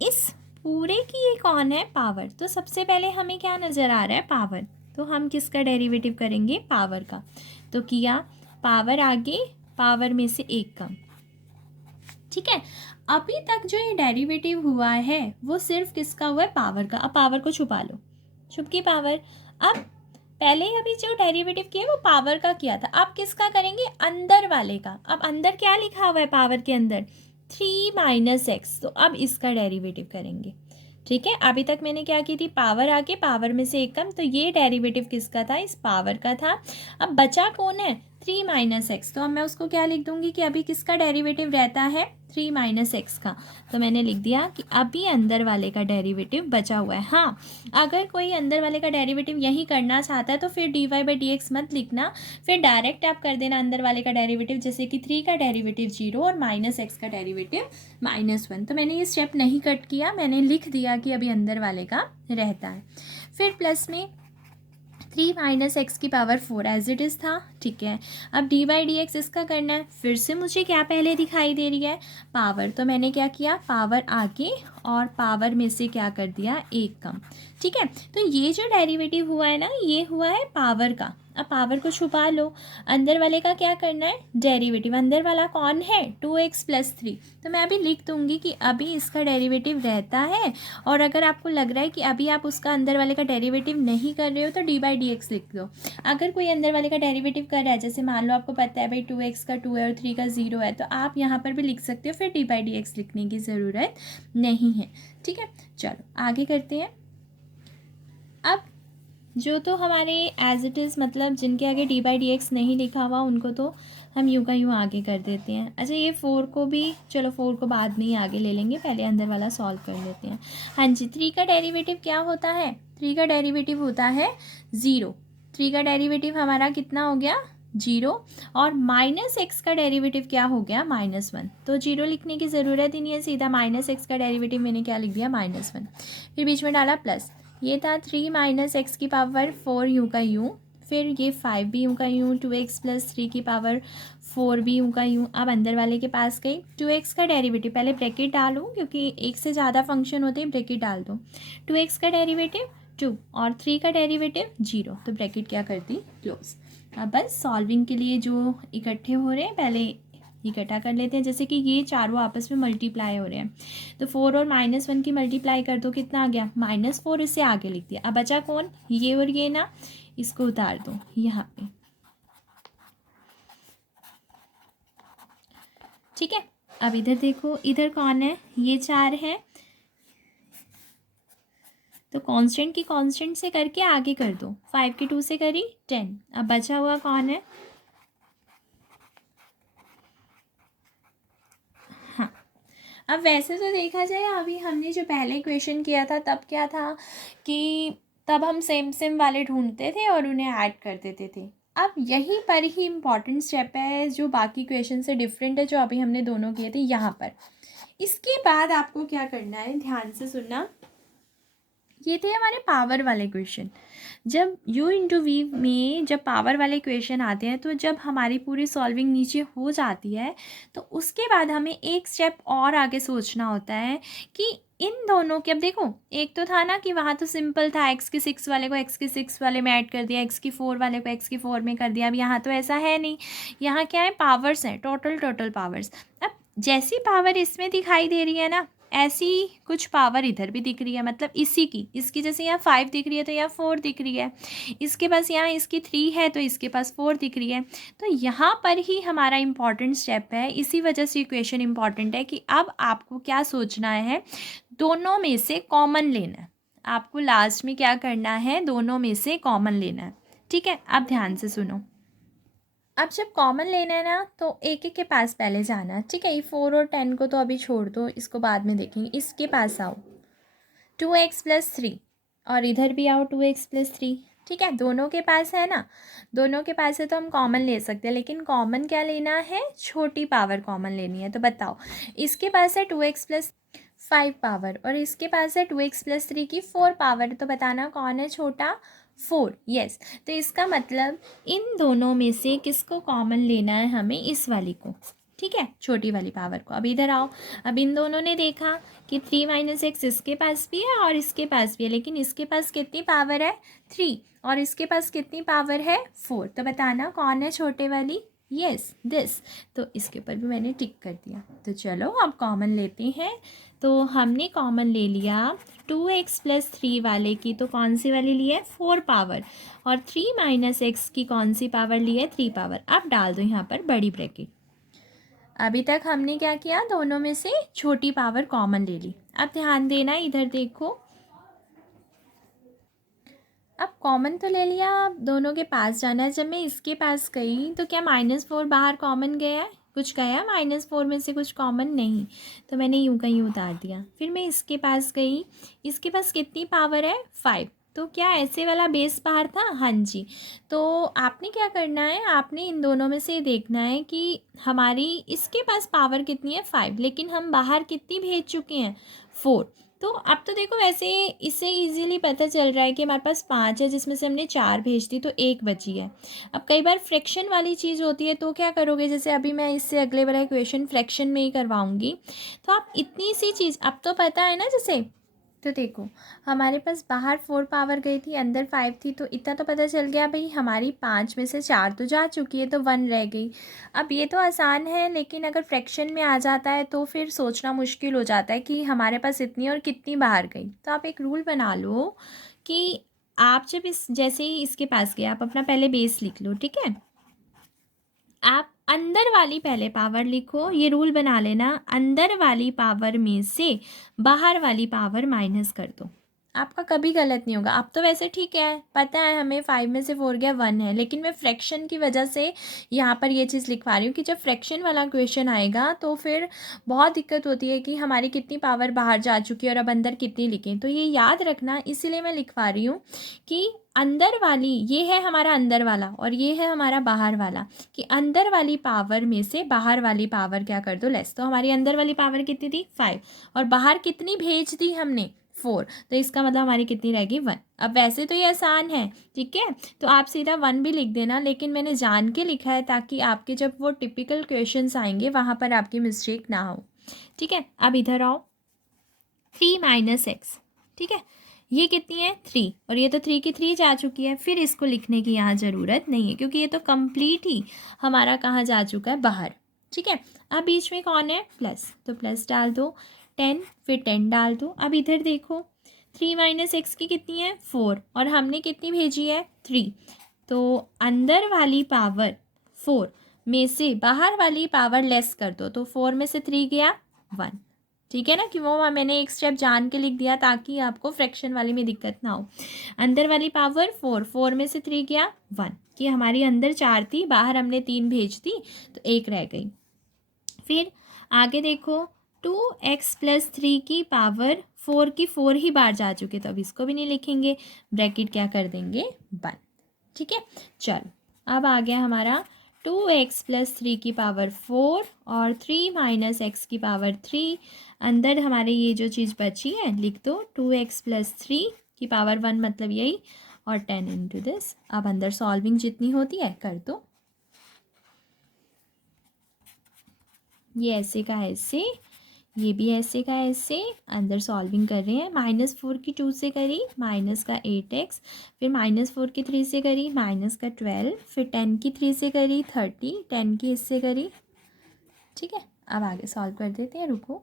इस पूरे की ये कौन है, पावर। तो सबसे पहले हमें क्या नज़र आ रहा है, पावर। तो हम किसका डेरिवेटिव करेंगे, पावर का। तो किया, पावर आगे, पावर में से एक कम। ठीक है, अभी तक जो ये डेरिवेटिव हुआ है वो सिर्फ किसका हुआ है, पावर का। अब पावर को छुपा लो, छुप की पावर। अब पहले अभी जो डेरिवेटिव किया वो पावर का किया था, अब किसका करेंगे, अंदर वाले का। अब अंदर क्या लिखा हुआ है पावर के अंदर, 3 - x। तो अब इसका डेरिवेटिव करेंगे। ठीक है, अभी तक मैंने क्या की थी, पावर आगे, पावर में से एक कम। तो ये डेरिवेटिव किसका था, इस पावर का था। अब बचा कौन है, 3 - x। तो अब मैं उसको क्या लिख दूंगी कि अभी किसका डेरिवेटिव रहता है, 3 - x का। तो मैंने लिख दिया कि अभी अंदर वाले का डेरिवेटिव बचा हुआ है। हाँ, अगर कोई अंदर वाले का डेरिवेटिव यही करना चाहता है तो फिर dy/dx मत लिखना, फिर डायरेक्ट आप कर देना अंदर वाले का डेरिवेटिव, जैसे कि 3 का डेरिवेटिव 0 और -x का डेरिवेटिव -1। तो मैंने ये स्टेप नहीं कट किया, मैंने लिख दिया कि अभी अंदर वाले का रहता है। फिर प्लस में 3 - x की पावर 4 एज इट इज़ था। ठीक है, अब dy/dx इसका करना है। फिर से मुझे क्या पहले दिखाई दे रही है, पावर। तो मैंने क्या किया, पावर आगे और पावर में से क्या कर दिया, एक कम। ठीक है, तो ये जो डेरिवेटिव हुआ है ना, ये हुआ है पावर का। अब पावर को छुपा लो, अंदर वाले का क्या करना है, डेरिवेटिव। अंदर वाला कौन है, 2x + 3। तो मैं अभी लिख दूंगी कि अभी इसका डेरिवेटिव रहता है। और अगर आपको लग रहा है कि अभी आप उसका अंदर वाले का डेरिवेटिव नहीं कर रहे हो तो dy/dx लिख दो। अगर कोई अंदर वाले का डेरिवेटिव कर रहा है, जैसे मान लो आपको पता है भाई 2x का 2 है और 3 का 0 है, तो आप यहाँ पर भी लिख सकते हो, फिर dy/dx लिखने की ज़रूरत नहीं है। ठीक है, चलो आगे करते हैं। अब जो तो हमारे एज इट इज़, मतलब जिनके आगे dy/dx नहीं लिखा हुआ उनको तो हम यूँ का यूँ आगे कर देते हैं। अच्छा, ये 4 को भी, चलो 4 को बाद में ही आगे ले लेंगे, पहले अंदर वाला सॉल्व कर लेते हैं। हाँ जी, 3 का डेरिवेटिव क्या होता है, 3 का डेरिवेटिव होता है 0। 3 का डेरिवेटिव हमारा कितना हो गया, 0। और -x का डेरिवेटिव क्या हो गया, -1। तो 0 लिखने की ज़रूरत ही नहीं है, सीधा -x का डेरिवेटिव मैंने क्या लिख दिया, -1। फिर बीच में डाला प्लस, ये था 3 - x की पावर 4 यूँ का यूँ, फिर ये 5 भी यूँ का यूँ, 2x + 3 की पावर 4 भी यूँ का यूँ। अब अंदर वाले के पास गई, 2x का डेरिवेटिव, पहले ब्रैकेट डालो क्योंकि एक से ज़्यादा फंक्शन होते हैं, ब्रैकेट डाल दो। 2x का डेरिवेटिव 2 और 3 का डेरिवेटिव 0, तो ब्रैकेट क्या करती, क्लोज। अब बस सॉल्विंग के लिए जो इकट्ठे हो रहे हैं पहले इकट्ठा कर लेते हैं, जैसे कि ये चारों आपस में मल्टीप्लाई हो रहे हैं। तो 4 और -1 की मल्टीप्लाई कर दो, कितना आ गया, -4। इससे आगे लिख दिया। अब बचा कौन, ये और ये ना, इसको उतार दो यहाँ पे। ठीक है, अब इधर देखो, इधर कौन है, ये 4 है, तो कांस्टेंट की कांस्टेंट से करके आगे कर दो। 5 की 2 से करी 10। अब बचा हुआ कौन है, हाँ। अब वैसे तो देखा जाए, अभी हमने जो पहले क्वेश्चन किया था तब क्या था कि तब हम सेम सेम वाले ढूंढते थे और उन्हें ऐड कर देते थे। अब यहीं पर ही इम्पॉर्टेंट स्टेप है जो बाकी क्वेश्चन से डिफरेंट है, जो अभी हमने दोनों किए थे यहाँ पर। इसके बाद आपको क्या करना है, ध्यान से सुनना। ये थे हमारे पावर वाले क्वेश्चन। जब u/v में जब पावर वाले क्वेश्चन आते हैं, तो जब हमारी पूरी सॉल्विंग नीचे हो जाती है तो उसके बाद हमें एक स्टेप और आगे सोचना होता है कि इन दोनों के, अब देखो एक तो था ना कि वहाँ तो सिंपल था, x की 6 वाले को x की 6 वाले में ऐड कर दिया, x की 4 वाले को x की 4 में कर दिया। अब यहाँ तो ऐसा है नहीं, यहाँ क्या है, पावर्स हैं, टोटल पावर्स। अब जैसी पावर इसमें दिखाई दे रही है ना, ऐसी कुछ पावर इधर भी दिख रही है, मतलब इसी की, इसकी जैसे यहाँ 5 दिख रही है तो यहाँ 4 दिख रही है, इसके पास यहाँ इसकी 3 है तो इसके पास 4 दिख रही है। तो यहाँ पर ही हमारा इम्पॉर्टेंट स्टेप है, इसी वजह से इक्वेशन इम्पॉर्टेंट है कि अब आपको क्या सोचना है, दोनों में से कॉमन लेना है। आपको लास्ट में क्या करना है, दोनों में से कॉमन लेना है। ठीक है, अब ध्यान से सुनो। अब जब कॉमन लेना है ना, तो एक एक के पास पहले जाना। ठीक है, ये 4 और 10 को तो अभी छोड़ दो, इसको बाद में देखेंगे। इसके पास आओ, 2x + 3, और इधर भी आओ 2x + 3। ठीक है, दोनों के पास है ना, दोनों के पास है तो हम कॉमन ले सकते हैं, लेकिन कॉमन क्या लेना है, छोटी पावर कॉमन लेनी है। तो बताओ, इसके पास है 2x प्लस 5 पावर और इसके पास है 2x प्लस 3 की 4 पावर, तो बताना कौन है छोटा, 4। यस, तो इसका मतलब इन दोनों में से किसको कॉमन लेना है हमें, इस वाली को, ठीक है, छोटी वाली पावर को। अब इधर आओ, अब इन दोनों ने देखा कि 3 माइनस एक्स इसके पास भी है और इसके पास भी है, लेकिन इसके पास कितनी पावर है, 3, और इसके पास कितनी पावर है, 4। तो बताना कौन है छोटे वाली, यस दिस। तो इसके ऊपर भी मैंने टिक कर दिया। तो चलो अब कॉमन लेते हैं। तो हमने कॉमन ले लिया 2x प्लस 3 वाले की, तो कौन सी वाली ली है, 4 पावर, और 3 माइनस एक्स की कौन सी पावर ली है, 3 पावर। अब डाल दो यहाँ पर बड़ी ब्रैकेट। अभी तक हमने क्या किया, दोनों में से छोटी पावर कॉमन ले ली। अब ध्यान देना, इधर देखो, अब कॉमन तो ले लिया, अब दोनों के पास जाना है। जब मैं इसके पास गई तो क्या -4 बाहर कॉमन गया है, कुछ गया -4 में से कुछ कॉमन नहीं, तो मैंने यूं का यूं उतार दिया। फिर मैं इसके पास गई, इसके पास कितनी पावर है, 5, तो क्या ऐसे वाला बेस बाहर था, हाँ जी। तो आपने क्या करना है, आपने इन दोनों में से देखना है कि हमारी इसके पास पावर कितनी है, 5, लेकिन हम बाहर कितनी भेज चुके हैं, 4। तो अब तो देखो, वैसे इससे इजीली पता चल रहा है कि हमारे पास 5 है, जिसमें से हमने 4 भेज दी तो 1 बची है। अब कई बार फ्रैक्शन वाली चीज़ होती है, तो क्या करोगे, जैसे अभी मैं इससे अगले वाला इक्वेशन फ्रैक्शन में ही करवाऊंगी, तो आप इतनी सी चीज़ अब तो पता है ना, जैसे तो देखो हमारे पास बाहर 4 पावर गई थी, अंदर 5 थी, तो इतना तो पता चल गया भाई, हमारी 5 में से 4 तो जा चुकी है, तो 1 रह गई। अब ये तो आसान है, लेकिन अगर फ्रैक्शन में आ जाता है तो फिर सोचना मुश्किल हो जाता है कि हमारे पास इतनी और कितनी बाहर गई। तो आप एक रूल बना लो कि आप जब जैसे ही इसके पास गए, आप अपना पहले बेस लिख लो, ठीक है। आप अंदर वाली पहले पावर लिखो, ये रूल बना लेना, अंदर वाली पावर में से बाहर वाली पावर माइनस कर दो, आपका कभी गलत नहीं होगा। अब तो वैसे ठीक है, पता है हमें 5 में से 4 गया 1 है, लेकिन मैं फ्रैक्शन की वजह से यहाँ पर ये चीज़ लिखवा रही हूँ कि जब फ्रैक्शन वाला क्वेश्चन आएगा तो फिर बहुत दिक्कत होती है कि हमारी कितनी पावर बाहर जा चुकी है और अब अंदर कितनी लिखें, तो ये याद रखना, इसीलिए मैं लिखवा रही हूँ कि अंदर वाली, ये है हमारा अंदर वाला और ये है हमारा बाहर वाला, कि अंदर वाली पावर में से बाहर वाली पावर क्या कर दो, लेस। तो हमारी अंदर वाली पावर कितनी थी, 5, और बाहर कितनी भेज दी हमने, 4, तो इसका मतलब हमारी कितनी रहेगी, 1। अब वैसे तो ये आसान है, ठीक है, तो आप सीधा 1 भी लिख देना, लेकिन मैंने जान के लिखा है ताकि आपके जब वो टिपिकल क्वेश्चंस आएंगे वहाँ पर आपकी मिस्टेक ना हो, ठीक है। अब इधर आओ, 3 माइनस एक्स, ठीक है, ये कितनी है, 3, और ये तो 3 की 3 जा चुकी है, फिर इसको लिखने की यहाँ ज़रूरत नहीं है क्योंकि ये तो कंप्लीट ही हमारा कहाँ जा चुका है, बाहर, ठीक है। अब बीच में कौन है, प्लस, तो प्लस डाल दो, 10, फिर 10 डाल दो। अब इधर देखो, 3 माइनस एक्स की कितनी है, 4, और हमने कितनी भेजी है, 3, तो अंदर वाली पावर 4 में से बाहर वाली पावर लेस कर दो, तो 4 में से 3 गया 1, ठीक है ना, कि वो मैंने एक स्टेप जान के लिख दिया ताकि आपको फ्रैक्शन वाली में दिक्कत ना हो। अंदर वाली पावर 4, 4 में से 3 गया 1, कि हमारी अंदर 4 थी, बाहर हमने 3 भेज दी तो 1 रह गई। फिर आगे देखो, 2x प्लस 3 की पावर 4 की 4 ही बार जा चुके, तो अब इसको भी नहीं लिखेंगे, ब्रैकेट क्या कर देंगे, बंद, ठीक है। चलो अब आ गया हमारा 2x प्लस 3 की पावर 4 और 3 माइनस एक्स की पावर 3, अंदर हमारे ये जो चीज़ बची है लिख दो, 2x प्लस 3 की पावर 1 मतलब यही, और 10 इंटू दिस। अब अंदर सॉल्विंग जितनी होती है कर दो, ये ऐसे का ऐसे, ये भी ऐसे का ऐसे, अंदर सॉल्विंग कर रहे हैं। -4 की 2 से करी, माइनस का 8x, फिर -4 की 3 से करी, माइनस का 12, फिर 10 की 3 से करी 30, 10 की इससे करी, ठीक है। अब आगे सॉल्व कर देते हैं, रुको।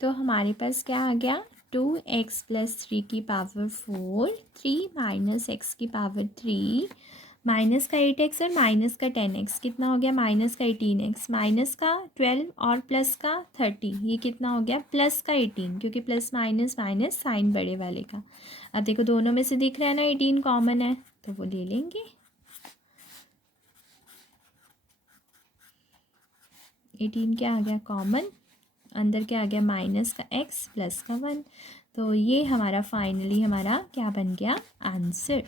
तो हमारे पास क्या आ गया, 2x प्लस 3 की पावर 4, 3 माइनस एक्स की पावर 3, माइनस का 8x और माइनस का 10x कितना हो गया, माइनस का 18x, माइनस का 12 और प्लस का 30, ये कितना हो गया, प्लस का 18, क्योंकि प्लस माइनस माइनस साइन बड़े वाले का। अब देखो दोनों में से दिख रहा है ना 18 कॉमन है, तो वो ले लेंगे, 18 क्या आ गया कॉमन, अंदर क्या आ गया, माइनस का x प्लस का 1, तो ये हमारा फाइनली हमारा क्या बन गया, आंसर।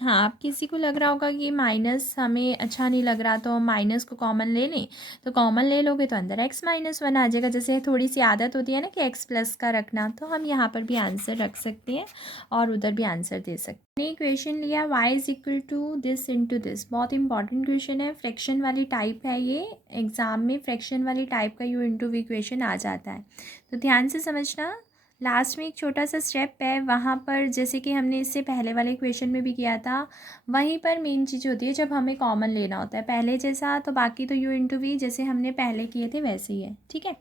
हाँ, आप किसी को लग रहा होगा कि माइनस हमें अच्छा नहीं लग रहा तो हम माइनस को कॉमन ले लें, तो कॉमन ले लोगे तो अंदर x-1 आ जाएगा। जैसे थोड़ी सी आदत होती है ना कि x प्लस का रखना, तो हम यहाँ पर भी आंसर रख सकते हैं और उधर भी आंसर दे सकते हैं। क्वेश्चन लिया y is equal to this into this, बहुत इंपॉर्टेंट क्वेश्चन है, फ्रैक्शन वाली टाइप है ये, एग्जाम में फ्रैक्शन वाली टाइप का u इंटू v क्वेश्चन आ जाता है, तो ध्यान से समझना। लास्ट में एक छोटा सा स्टेप है, वहाँ पर जैसे कि हमने इससे पहले वाले क्वेश्चन में भी किया था, वहीं पर मेन चीज़ होती है जब हमें कॉमन लेना होता है पहले जैसा, तो बाकी तो u इंटू वी जैसे हमने पहले किए थे वैसे ही है, ठीक है।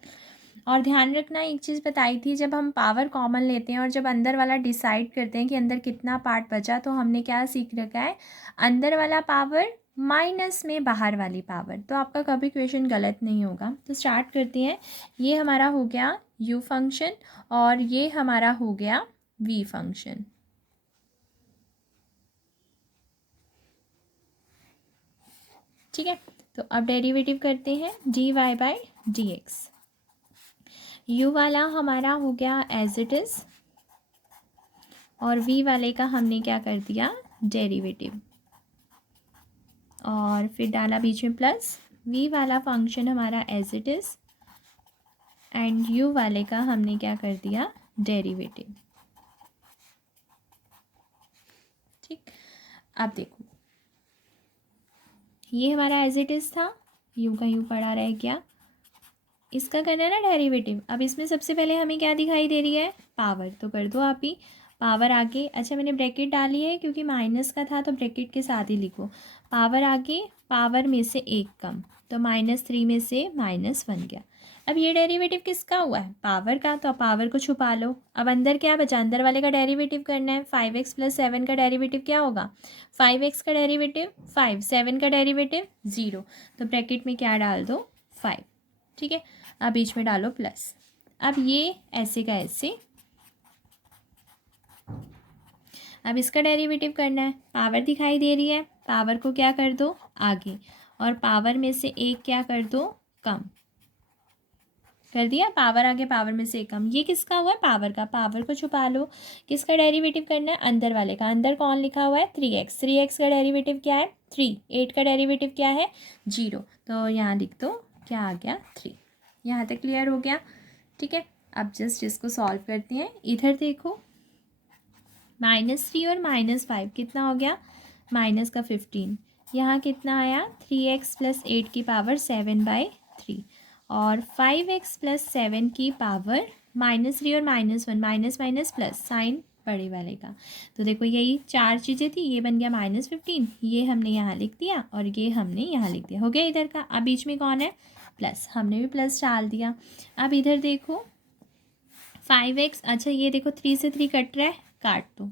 और ध्यान रखना, एक चीज़ बताई थी, जब हम पावर कॉमन लेते हैं और जब अंदर वाला डिसाइड करते हैं कि अंदर कितना पार्ट बचा, तो हमने क्या सीख रखा है, अंदर वाला पावर माइनस में बाहर वाली पावर, तो आपका कभी क्वेश्चन गलत नहीं होगा। तो स्टार्ट करते हैं। ये हमारा हो गया u फंक्शन और ये हमारा हो गया v फंक्शन। ठीक है, तो अब डेरिवेटिव करते हैं dy by D x. u वाला हमारा हो गया एज इट इज़ और v वाले का हमने क्या कर दिया, डेरिवेटिव, और फिर डाला बीच में प्लस, v वाला फंक्शन हमारा as it is and u वाले का हमने क्या कर दिया, डेरिवेटिव। ठीक, अब देखो ये हमारा एज इट इज़ था, u का u पड़ा रह गया, इसका करना है ना डेरिवेटिव। अब इसमें सबसे पहले हमें क्या दिखाई दे रही है, पावर, तो कर दो आप ही पावर आगे। अच्छा मैंने ब्रैकेट डाली है क्योंकि माइनस का था, तो ब्रैकेट के साथ ही लिखो, पावर आगे, पावर में से एक कम, तो -3 में से -1 गया। अब ये डेरिवेटिव किसका हुआ है, पावर का, तो पावर को छुपा लो। अब अंदर क्या बचा, अंदर वाले का डेरिवेटिव करना है। 5x + 7 का डेरिवेटिव क्या होगा, 5x का डेरिवेटिव 5, 7 का डेरिवेटिव 0, तो ब्रैकेट में क्या डाल दो, 5। ठीक है, अब बीच में डालो प्लस। अब ये ऐसे का ऐसे, अब इसका डेरिवेटिव करना है, पावर दिखाई दे रही है, पावर को क्या कर दो आगे, और पावर में से एक क्या कर दो, कम कर दिया, पावर आगे पावर में से एक कम। ये किसका हुआ है, पावर का, पावर को छुपा लो। किसका डेरिवेटिव करना है, अंदर वाले का। अंदर कौन लिखा हुआ है, 3x, 3x का डेरिवेटिव क्या है 3, 8 का डेरिवेटिव क्या है 0, तो यहाँ लिख दो क्या आ गया 3। यहाँ तक क्लियर हो गया, ठीक है। अब जस्ट इसको सॉल्व करते हैं। इधर देखो -3 और -5 कितना हो गया, माइनस का 15, यहाँ कितना आया 3x + 8 की पावर 7/3, और 5x + 7 की पावर -3 और -1, माइनस माइनस प्लस, साइन बड़े वाले का। तो देखो यही चार चीज़ें थी, ये बन गया -15, ये हमने यहाँ लिख दिया और ये हमने यहाँ लिख दिया, हो गया इधर का। अब बीच में कौन है, प्लस, हमने भी प्लस डाल दिया। अब इधर देखो 5x, अच्छा ये देखो 3 से 3 कट रहा है, काट दो,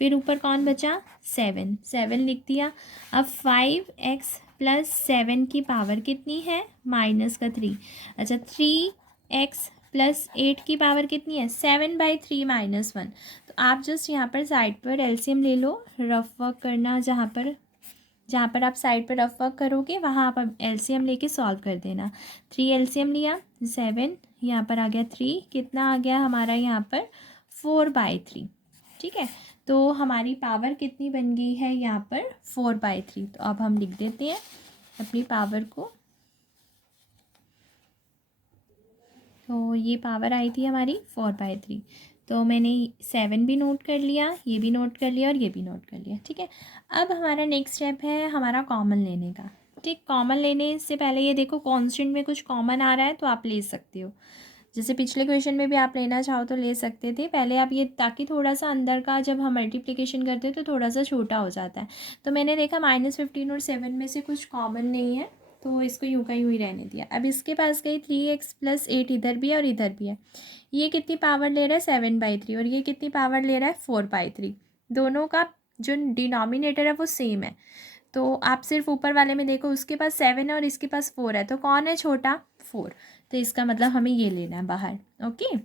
फिर ऊपर कौन बचा 7, 7 लिख दिया। अब 5x + 7 की पावर कितनी है, -3, अच्छा 3x + 8 की पावर कितनी है 7/3 -1, तो आप जस्ट यहाँ पर साइड पर एलसीएम ले लो, रफ वर्क करना, जहाँ पर आप साइड पर रफ वर्क करोगे वहाँ आप एलसीएम लेके सॉल्व कर देना। 3 एलसीएम लिया, 7 यहाँ पर आ गया 3, कितना आ गया हमारा यहाँ पर 4/3, ठीक है। तो हमारी पावर कितनी बन गई है यहाँ पर 4/3, तो अब हम लिख देते हैं अपनी पावर को। तो ये पावर आई थी हमारी 4/3, तो मैंने 7 भी नोट कर लिया, ये भी नोट कर लिया और ये भी नोट कर लिया, ठीक है। अब हमारा नेक्स्ट स्टेप है हमारा कॉमन लेने का। ठीक, कॉमन लेने से पहले ये देखो कांस्टेंट में कुछ कॉमन आ रहा है तो आप ले सकते हो, जैसे पिछले क्वेश्चन में भी आप लेना चाहो तो ले सकते थे। पहले आप ये, ताकि थोड़ा सा अंदर का जब हम मल्टीप्लिकेशन करते हैं तो थोड़ा सा छोटा हो जाता है। तो मैंने देखा -15 और 7 में से कुछ कॉमन नहीं है, तो इसको यूँ का यूँ ही रहने दिया। अब इसके पास गई 3x + 8, इधर भी है और इधर भी है। ये कितनी पावर ले रहा है 7/3 और ये कितनी पावर ले रहा है 4/3। दोनों का जो डिनोमिनेटर है वो सेम है, तो आप सिर्फ ऊपर वाले में देखो, उसके पास 7 है और इसके पास 4 है, तो कौन है छोटा 4, तो इसका मतलब हमें ये लेना है बाहर। ओके,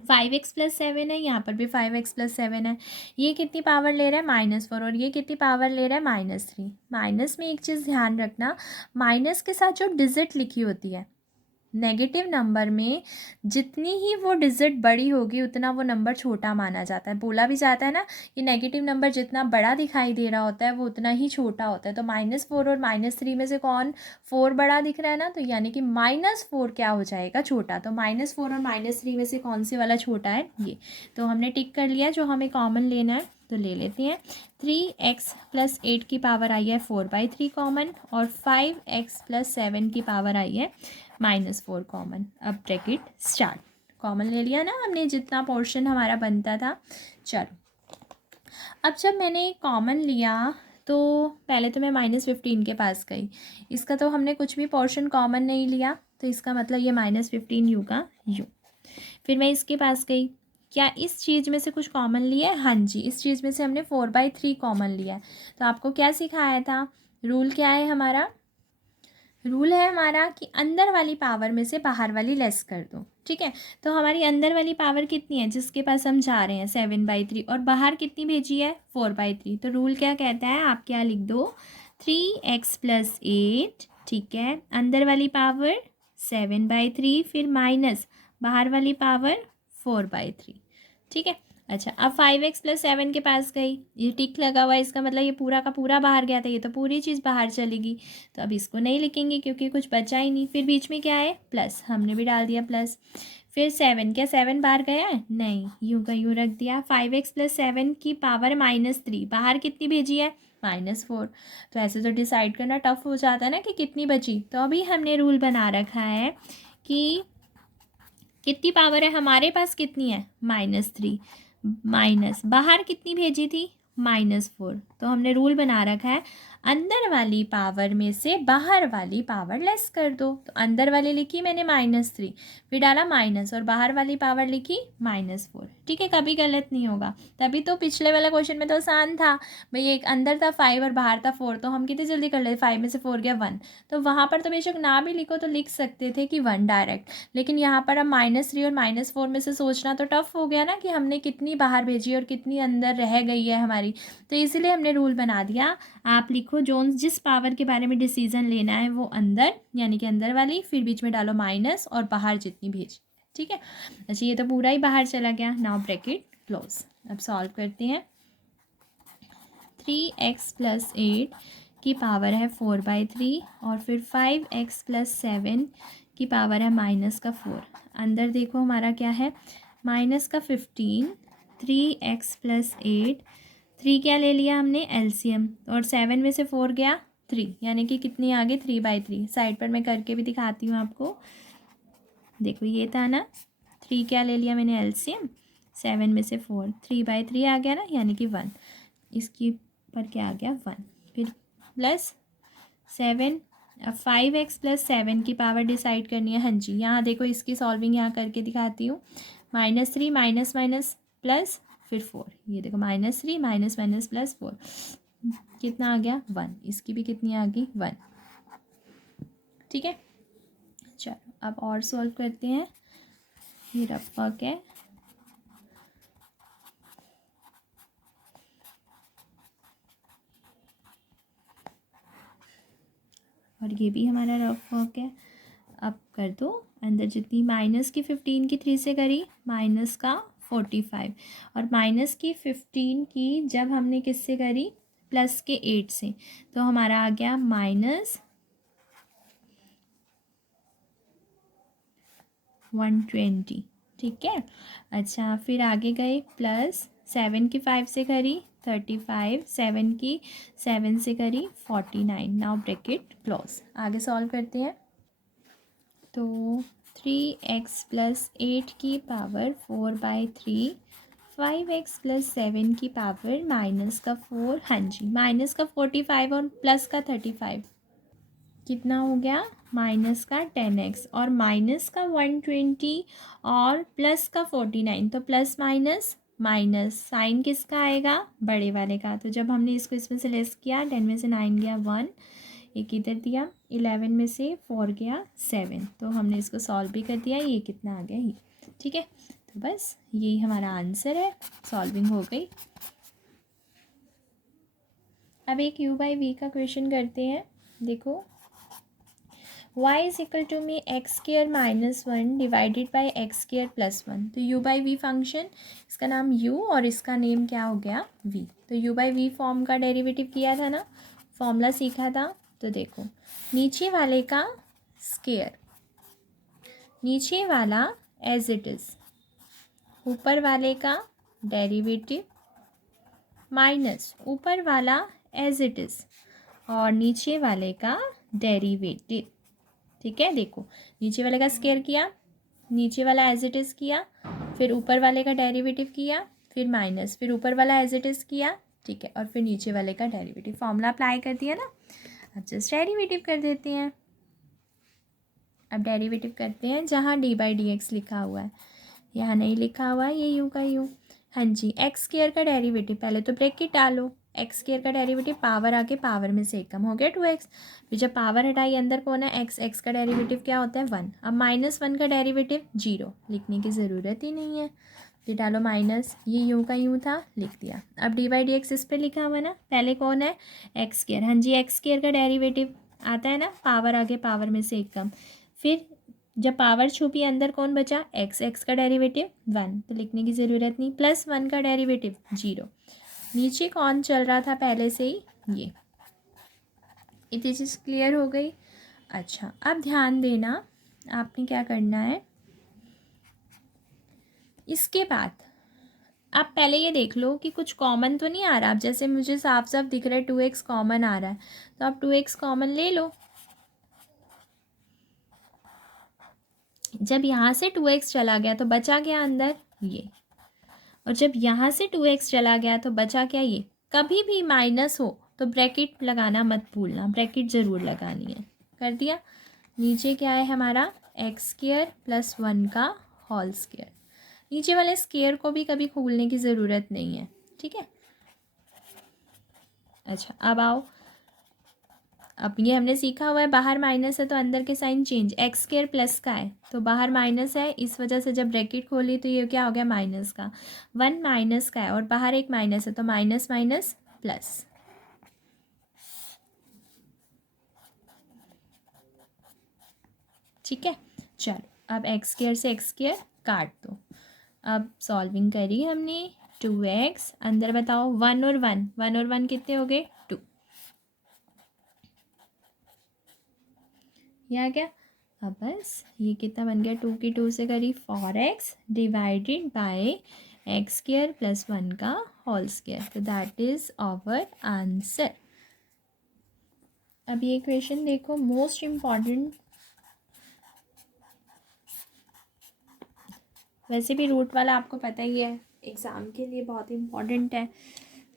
5x + 7 है, यहाँ पर भी 5x + 7 है। ये कितनी पावर ले रहा है -4 और ये कितनी पावर ले रहा है -3। माइनस में एक चीज़ ध्यान रखना, माइनस के साथ जो डिजिट लिखी होती है नेगेटिव नंबर में जितनी ही वो डिजिट बड़ी होगी उतना वो नंबर छोटा माना जाता है। बोला भी जाता है ना कि नेगेटिव नंबर जितना बड़ा दिखाई दे रहा होता है वो उतना ही छोटा होता है। तो -4 और -3 में से कौन 4 बड़ा दिख रहा है ना, तो यानी कि -4 क्या हो जाएगा, छोटा। तो -4 और -3 में से कौन से वाला छोटा है, ये। तो हमने टिक कर लिया। जो हमें कॉमन लेना है तो ले लेते हैं। 3x + 8 की पावर आई है 4/3 कॉमन, और 5x + 7 की पावर आई है -4 कॉमन। अब ब्रैकेट स्टार्ट। कॉमन ले लिया ना हमने, जितना पोर्शन हमारा बनता था। चलो, अब जब मैंने कॉमन लिया तो पहले तो मैं -15 के पास गई। इसका तो हमने कुछ भी पोर्शन कॉमन नहीं लिया, तो इसका मतलब ये -15 यू का यू। फिर मैं इसके पास गई। क्या इस चीज़ में से कुछ कॉमन लिया है? हाँ जी, इस चीज़ में से हमने 4/3 कॉमन लिया है। तो आपको क्या सिखाया था, रूल क्या है हमारा? रूल है हमारा कि अंदर वाली पावर में से बाहर वाली लेस कर दो। ठीक है, तो हमारी अंदर वाली पावर कितनी है जिसके पास हम जा रहे हैं, 7/3, और बाहर कितनी भेजी है, 4/3। तो रूल क्या कहता है, आप क्या लिख दो, 3x + 8। ठीक है, अंदर वाली पावर 7/3, फिर माइनस बाहर वाली पावर 4/3। ठीक है। अच्छा, अब 5x + 7 के पास गई, ये टिक लगा हुआ है, इसका मतलब ये पूरा का पूरा बाहर गया था, ये तो पूरी चीज़ बाहर चलेगी। तो अब इसको नहीं लिखेंगे क्योंकि कुछ बचा ही नहीं। फिर बीच में क्या है, प्लस, हमने भी डाल दिया प्लस। फिर 7, क्या 7 बाहर गया है, नहीं, यूँ का यूँ रख दिया। 5x + 7 की पावर -3, बाहर कितनी भेजी है, -4। तो ऐसे तो डिसाइड करना टफ हो जाता है ना कि कितनी बची। तो अभी हमने रूल बना रखा है कि कितनी पावर है हमारे पास, कितनी है, -3, माइनस बाहर कितनी भेजी थी, -4। तो हमने रूल बना रखा है, अंदर वाली पावर में से बाहर वाली पावर लेस कर दो। तो अंदर वाली लिखी मैंने -3, फिर डाला माइनस, और बाहर वाली पावर लिखी -4। ठीक है, कभी गलत नहीं होगा। तभी तो पिछले वाला क्वेश्चन में तो आसान था भाई, एक अंदर था 5 और बाहर था 4, तो हम कितनी जल्दी कर लेते, 5 में से 4 गया 1। तो वहाँ पर तो बेशक ना भी लिखो तो लिख सकते थे कि 1 डायरेक्ट, लेकिन यहाँ पर अब -3 और -4 में से सोचना तो टफ हो गया ना कि हमने कितनी बाहर भेजी और कितनी अंदर रह गई है हमारी। तो इसीलिए हमने रूल बना दिया, आप लिखो जोन जिस पावर के बारे में डिसीजन लेना है वो अंदर, यानी कि अंदर वाली, फिर बीच में डालो माइनस और बाहर जितनी भेजी। ठीक है। अच्छा, ये तो पूरा ही बाहर चला गया। Now bracket close. अब सॉल्व करते हैं। 3x + 8 की पावर है 4/3, और फिर 5x + 7 की पावर है -4। अंदर देखो हमारा क्या है, -15, 3x + 8, 3 क्या ले लिया हमने, एलसीएम, और 7 में से 4 गया 3, यानी कि कितनी आ गई, 3/3। साइड पर मैं करके भी दिखाती हूँ आपको। देखो ये था ना, 3 क्या ले लिया मैंने, एलसीएम, 7 में से 4, 3/3 आ गया ना, यानी कि 1। इसकी पर क्या आ गया, 1। फिर प्लस 7। अब 5x + 7 की पावर डिसाइड करनी है। हाँ जी, यहाँ देखो इसकी सॉल्विंग यहाँ करके दिखाती हूँ। -3 माइनस माइनस प्लस, फिर 4, ये देखो -3 माइनस माइनस प्लस 4, कितना आ गया, 1। इसकी भी कितनी आ गई, 1। ठीक है, चलो अब और सॉल्व करते हैं। ये रफ वर्क है। और ये भी हमारा रफ वर्क है। अब कर दो, अंदर जितनी माइनस की 15 की 3 से करी, माइनस का 45, और माइनस की 15 की जब हमने किससे करी, प्लस के 8 से, तो हमारा आ गया -120। ठीक है। अच्छा, फिर आगे गए, प्लस 7 की 5 से करी 35, 7 की 7 से करी 49। Now bracket close. आगे सॉल्व करते हैं। तो 3x + 8 की पावर 4/3, 5x + 7 की पावर -4, हाँ जी, -45 और प्लस का 35, कितना हो गया, -10x, और -120 और प्लस का 49। तो प्लस माइनस माइनस, साइन किसका आएगा, बड़े वाले का। तो जब हमने इसको इसमें से लेस किया, 10 में से 9 गया 1, एक इधर दिया, 11 में से 4 गया 7। तो हमने इसको सॉल्व भी कर दिया, ये कितना आ गया, ये। ठीक है, तो बस यही हमारा आंसर है, सॉल्विंग हो गई। अब एक u/v का क्वेश्चन करते हैं। देखो, y इज इक्वल टू में x square minus one divided by x square plus one. तो u बाई वी फंक्शन, इसका नाम u और इसका नेम क्या हो गया v। तो u बाई वी फॉर्म का डेरिवेटिव किया था ना, फॉर्मूला सीखा था। तो देखो नीचे वाले का स्क्वायर, नीचे वाला एज इट इज़, ऊपर वाले का डेरिवेटिव माइनस ऊपर वाला एज इट इज़ और नीचे वाले का डेरिवेटिव। ठीक है, देखो नीचे वाले का स्क्वायर किया, नीचे वाला एज इट इज़ किया, फिर ऊपर वाले का डेरिवेटिव किया, फिर माइनस, फिर ऊपर वाला एज इट इज़ किया। ठीक है, और फिर नीचे वाले का डेरिवेटिव, फॉर्मूला अप्लाई कर दिया ना। अब जस्ट डेरिवेटिव कर देते हैं। अब डेरिवेटिव करते हैं जहाँ डी बाई डी एक्स लिखा हुआ है, यहाँ नहीं लिखा हुआ है, ये यू का यू। हाँ जी, एक्स स्क्वायर का डेरिवेटिव, पहले तो ब्रैकेट डालो, एक्स स्क्वायर का डेरिवेटिव पावर आके पावर में से एक कम हो गया 2x। फिर जब पावर हटाई अंदर कौन है एक्स, एक्स का डेरिवेटिव क्या होता है 1। अब माइनस वन का डेरिवेटिव 0, लिखने की ज़रूरत ही नहीं है। फिर डालो माइनस, ये यू का यू था, लिख दिया। अब डी बाई डी एक्स इस पर लिखा हुआ ना, पहले कौन है एक्स स्क्वायर। हाँ जी, एक्स स्क्वायर का डेरिवेटिव आता है ना, पावर आगे पावर में से एक कम। फिर जब पावर छुपी अंदर कौन बचा एक्स, एक्स का डेरिवेटिव 1, तो लिखने की ज़रूरत नहीं। प्लस वन का डेरिवेटिव 0, नीचे कौन चल रहा था पहले से ही, ये। इतनी चीज़ क्लियर हो गई। अच्छा, अब ध्यान देना, आपने क्या करना है, इसके बाद आप पहले ये देख लो कि कुछ कॉमन तो नहीं आ रहा। अब जैसे मुझे साफ साफ दिख रहा है 2x कॉमन आ रहा है, तो आप 2x कॉमन ले लो। जब यहाँ से 2x चला गया तो बचा गया अंदर ये, और जब यहाँ से 2x चला गया तो बचा क्या ये। कभी भी माइनस हो तो ब्रैकेट लगाना मत भूलना, ब्रैकेट ज़रूर लगानी है। कर दिया। नीचे क्या है हमारा एक्स स्क्वायर प्लस वन का होल स्क्वायर। नीचे वाले स्क्वायर को भी कभी खोलने की ज़रूरत नहीं है, ठीक है। अच्छा, अब आओ, अब ये हमने सीखा हुआ है बाहर माइनस है तो अंदर के sign change, x square plus का है तो बाहर माइनस है, इस वजह से जब ब्रैकेट खोली तो ये क्या हो गया माइनस का। वन माइनस का है और बाहर एक माइनस है तो माइनस माइनस प्लस। ठीक है, चलो अब एक्स स्क्वायर से एक्स स्क्वायर काट दो। अब सॉल्विंग करी हमने, 2x अंदर बताओ, वन और वन, वन और वन कितने हो गए 2। ये आ गया। अब बस ये कितना बन गया, 2 की 2 से करी 4x divided by x square plus one का होल स्क्वायर। तो दैट इज़ आवर आंसर। अब ये क्वेश्चन देखो, मोस्ट इम्पॉर्टेंट, वैसे भी रूट वाला आपको पता ही है एग्ज़ाम के लिए बहुत इम्पॉर्टेंट है।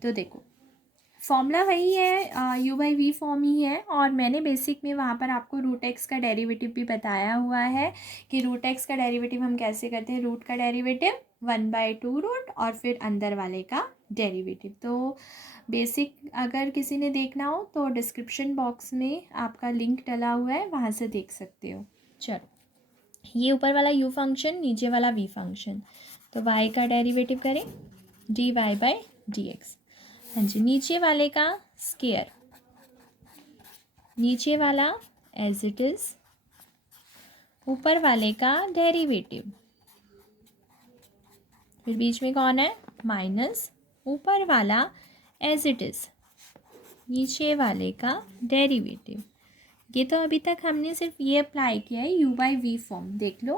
तो देखो फॉर्मूला वही है, यू बाई वी फॉर्म ही है, और मैंने बेसिक में वहाँ पर आपको रूट एक्स का डेरिवेटिव भी बताया हुआ है कि रूट एक्स का डेरिवेटिव हम कैसे करते हैं। रूट का डेरिवेटिव 1/2 रूट और फिर अंदर वाले का डेरिवेटिव। तो बेसिक अगर किसी ने देखना हो तो डिस्क्रिप्शन बॉक्स में आपका लिंक डला हुआ है, वहाँ से देख सकते हो। चलो, ये ऊपर वाला u फंक्शन, नीचे वाला v फंक्शन, तो y का डेरिवेटिव करें dy बाई डी एक्स। हाँ जी, नीचे वाले का स्क्वायर, नीचे वाला एज इट इज़, ऊपर वाले का डेरिवेटिव, फिर बीच में कौन है माइनस, ऊपर वाला एज इट इज़, नीचे वाले का डेरिवेटिव। ये तो अभी तक हमने सिर्फ ये अप्लाई किया है, यू बाई वी फॉर्म। देख लो,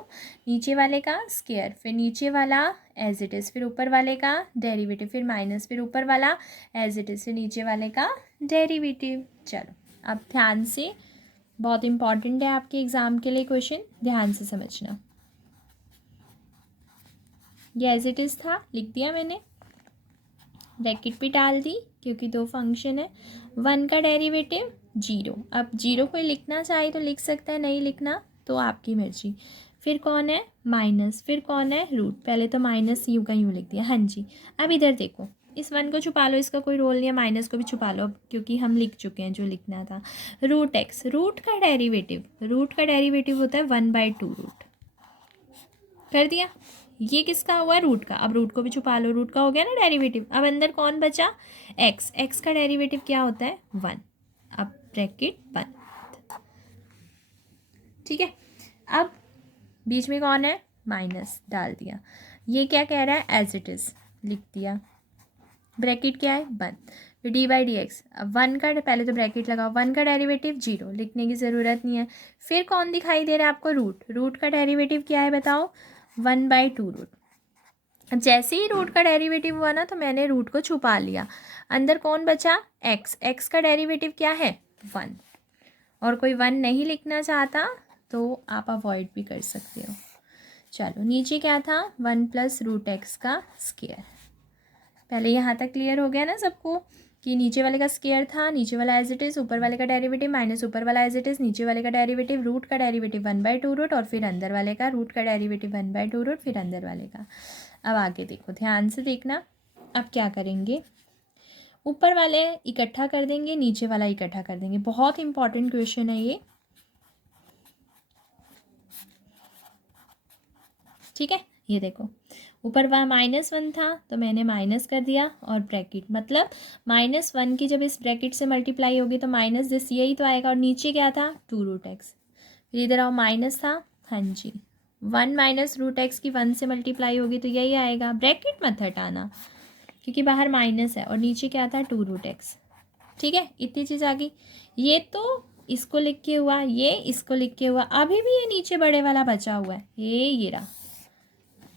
नीचे वाले का स्क्वायर, फिर नीचे वाला एज इट इज़, फिर ऊपर वाले का डेरिवेटिव, फिर माइनस, फिर ऊपर वाला एज इट इज़, फिर नीचे वाले का डेरिवेटिव। चलो अब ध्यान से, बहुत इंपॉर्टेंट है आपके एग्ज़ाम के लिए क्वेश्चन, ध्यान से समझना। ये एज इट इज़ था, लिख दिया मैंने, ब्रैकेट भी डाल दी क्योंकि दो फंक्शन है। वन का डेरिवेटिव 0, अब 0 कोई लिखना चाहे तो लिख सकता है, नहीं लिखना तो आपकी मर्जी। फिर कौन है माइनस, फिर कौन है रूट, पहले तो माइनस यू का यूँ लिख दिया। हाँ जी, अब इधर देखो, इस वन को छुपा लो, इसका कोई रोल नहीं है, माइनस को भी छुपा लो क्योंकि हम लिख चुके हैं जो लिखना था। रूट एक्स, रूट का डेरिवेटिव होता है 1/2 रूट। कर दिया। ये किसका हुआ रूट का, अब रूट को भी छुपा लो, रूट का हो गया ना डेरिवेटिव। अब अंदर कौन बचा एक्स, एक्स का डेरिवेटिव क्या होता है 1। अब ब्रैकेट बंद। ठीक है, अब बीच में कौन है, माइनस डाल दिया। ये क्या कह रहा है, एज इट इज़ लिख दिया। ब्रैकेट क्या है, 1, फिर डी बाई डी एक्स। अब 1 का पहले तो ब्रैकेट लगाओ, 1 का डेरिवेटिव 0, लिखने की ज़रूरत नहीं है। फिर कौन दिखाई दे रहा है आपको, रूट। रूट का डेरिवेटिव क्या है बताओ, 1/2 रूट। अब जैसे ही रूट का डेरिवेटिव हुआ ना, तो मैंने रूट को छुपा लिया। अंदर कौन बचा, एक्स। एक्स का डेरिवेटिव क्या है, 1। और कोई 1 नहीं लिखना चाहता तो आप अवॉइड भी कर सकते हो। चलो, नीचे क्या था, 1+√x का स्क्वायर। पहले यहाँ तक क्लियर हो गया ना सबको, कि नीचे वाले का स्क्वायर था, नीचे वाला एज इट इज़, ऊपर वाले का डेरिवेटिव माइनस ऊपर वाला एज इट इज़, नीचे वाले का डेरिवेटिव रूट का डेरिवेटिव 1/2 रूट, और फिर अंदर वाले का रूट का डेरिवेटिव 1/2 रूट, फिर अंदर वाले का। अब आगे देखो, ध्यान से देखना। अब क्या करेंगे, ऊपर वाले इकट्ठा कर देंगे, नीचे वाला इकट्ठा कर देंगे। बहुत इंपॉर्टेंट क्वेश्चन है ये, ठीक है। ये देखो, ऊपर वह -1 था तो मैंने माइनस कर दिया, और ब्रैकेट मतलब -1 की जब इस ब्रैकेट से मल्टीप्लाई होगी तो माइनस दिस, यही तो आएगा। और नीचे क्या था, 2√x। फिर इधर आओ, माइनस था, हाँ जी, 1 - √x की 1 से मल्टीप्लाई होगी तो यही आएगा। ब्रैकेट मत हटाना क्योंकि बाहर माइनस है, और नीचे क्या था, 2√x। ठीक है, इतनी चीज़ आ गई। ये तो इसको लिख के हुआ, ये इसको लिख के हुआ। अभी भी ये नीचे बड़े वाला बचा हुआ है, ये रहा।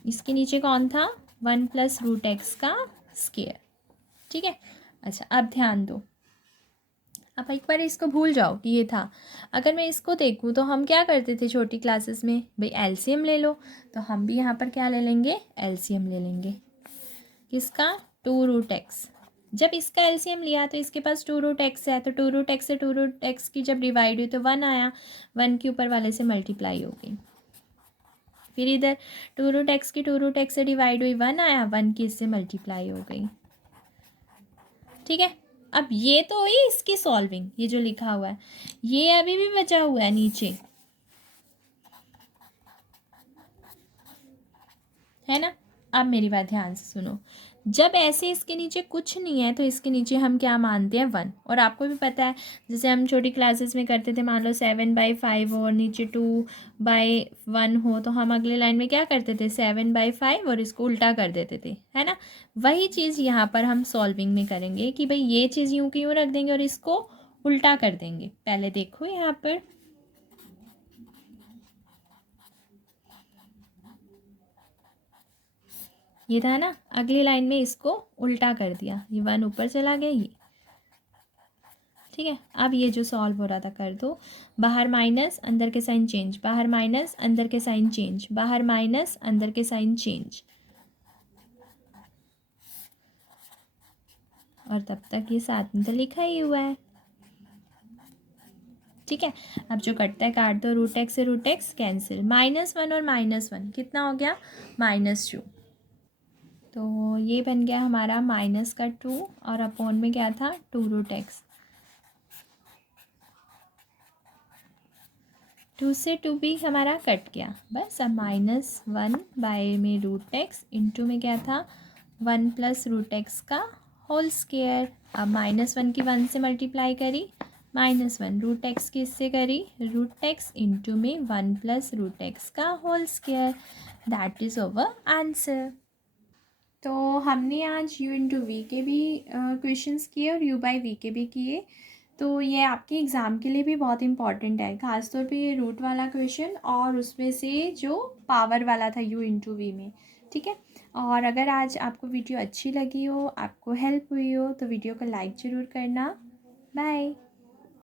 इसके नीचे कौन था, 1+√x का स्क्वायर। ठीक है, अच्छा अब ध्यान दो। अब एक बार इसको भूल जाओ कि ये था। अगर मैं इसको देखूँ तो हम क्या करते थे छोटी क्लासेस में, भाई एलसीएम ले लो। तो हम भी यहाँ पर क्या ले लेंगे, एलसीएम ले लेंगे। किसका, 2√x। जब इसका एलसीएम लिया तो इसके पास 2√x है, तो 2√x से 2√x की जब डिवाइड हुई तो 1 आया। 1 के ऊपर वाले से मल्टीप्लाई हो गई। फिर इधर 2√x की 2√x से डिवाइड हुई, 1 आया। 1 की इससे मल्टीप्लाई हो गई। ठीक है, अब ये तो हुई इसकी सॉल्विंग, ये जो लिखा हुआ है। ये अभी भी बचा हुआ है नीचे, है ना। अब मेरी बात ध्यान से सुनो। जब ऐसे इसके नीचे कुछ नहीं है तो इसके नीचे हम क्या मानते हैं, 1। और आपको भी पता है, जैसे हम छोटी क्लासेस में करते थे, मान लो 7/5 और नीचे 2/1 हो, तो हम अगले लाइन में क्या करते थे, 7/5 और इसको उल्टा कर देते थे, है ना। वही चीज़ यहाँ पर हम सॉल्विंग में करेंगे कि भाई ये चीज़ यूँ की यूँ रख देंगे और इसको उल्टा कर देंगे। पहले देखो यहाँ पर, ये था ना, अगली लाइन में इसको उल्टा कर दिया, ये 1 ऊपर चला गया, ये। ठीक है, अब ये जो सॉल्व हो रहा था कर दो। बाहर माइनस, अंदर के साइन चेंज, बाहर माइनस, अंदर के साइन चेंज, बाहर माइनस, अंदर के साइन चेंज। और तब तक ये साथ में तो लिखा ही हुआ है। ठीक है, अब जो कटता है काट दो, √x से √x कैंसिल, -1 और -1 कितना हो गया, -2। तो ये बन गया हमारा -2, और अपॉन में क्या था, 2√x। 2 से 2 भी हमारा कट गया, बस। अब -1 बाय में √x, इंटू में क्या था, 1+√x का होल स्क्वायर। अब -1 की 1 से मल्टीप्लाई करी, -1 √x की इससे करी, √x इंटू में 1+√x का whole square. That is our answer. तो हमने आज u/v के भी क्वेश्चंस किए और u/v के भी किए। तो ये आपके एग्ज़ाम के लिए भी बहुत इंपॉर्टेंट है, ख़ासतौर पे ये रूट वाला क्वेश्चन और उसमें से जो पावर वाला था u/v में। ठीक है, और अगर आज आपको वीडियो अच्छी लगी हो, आपको हेल्प हुई हो, तो वीडियो को लाइक ज़रूर करना। बाय।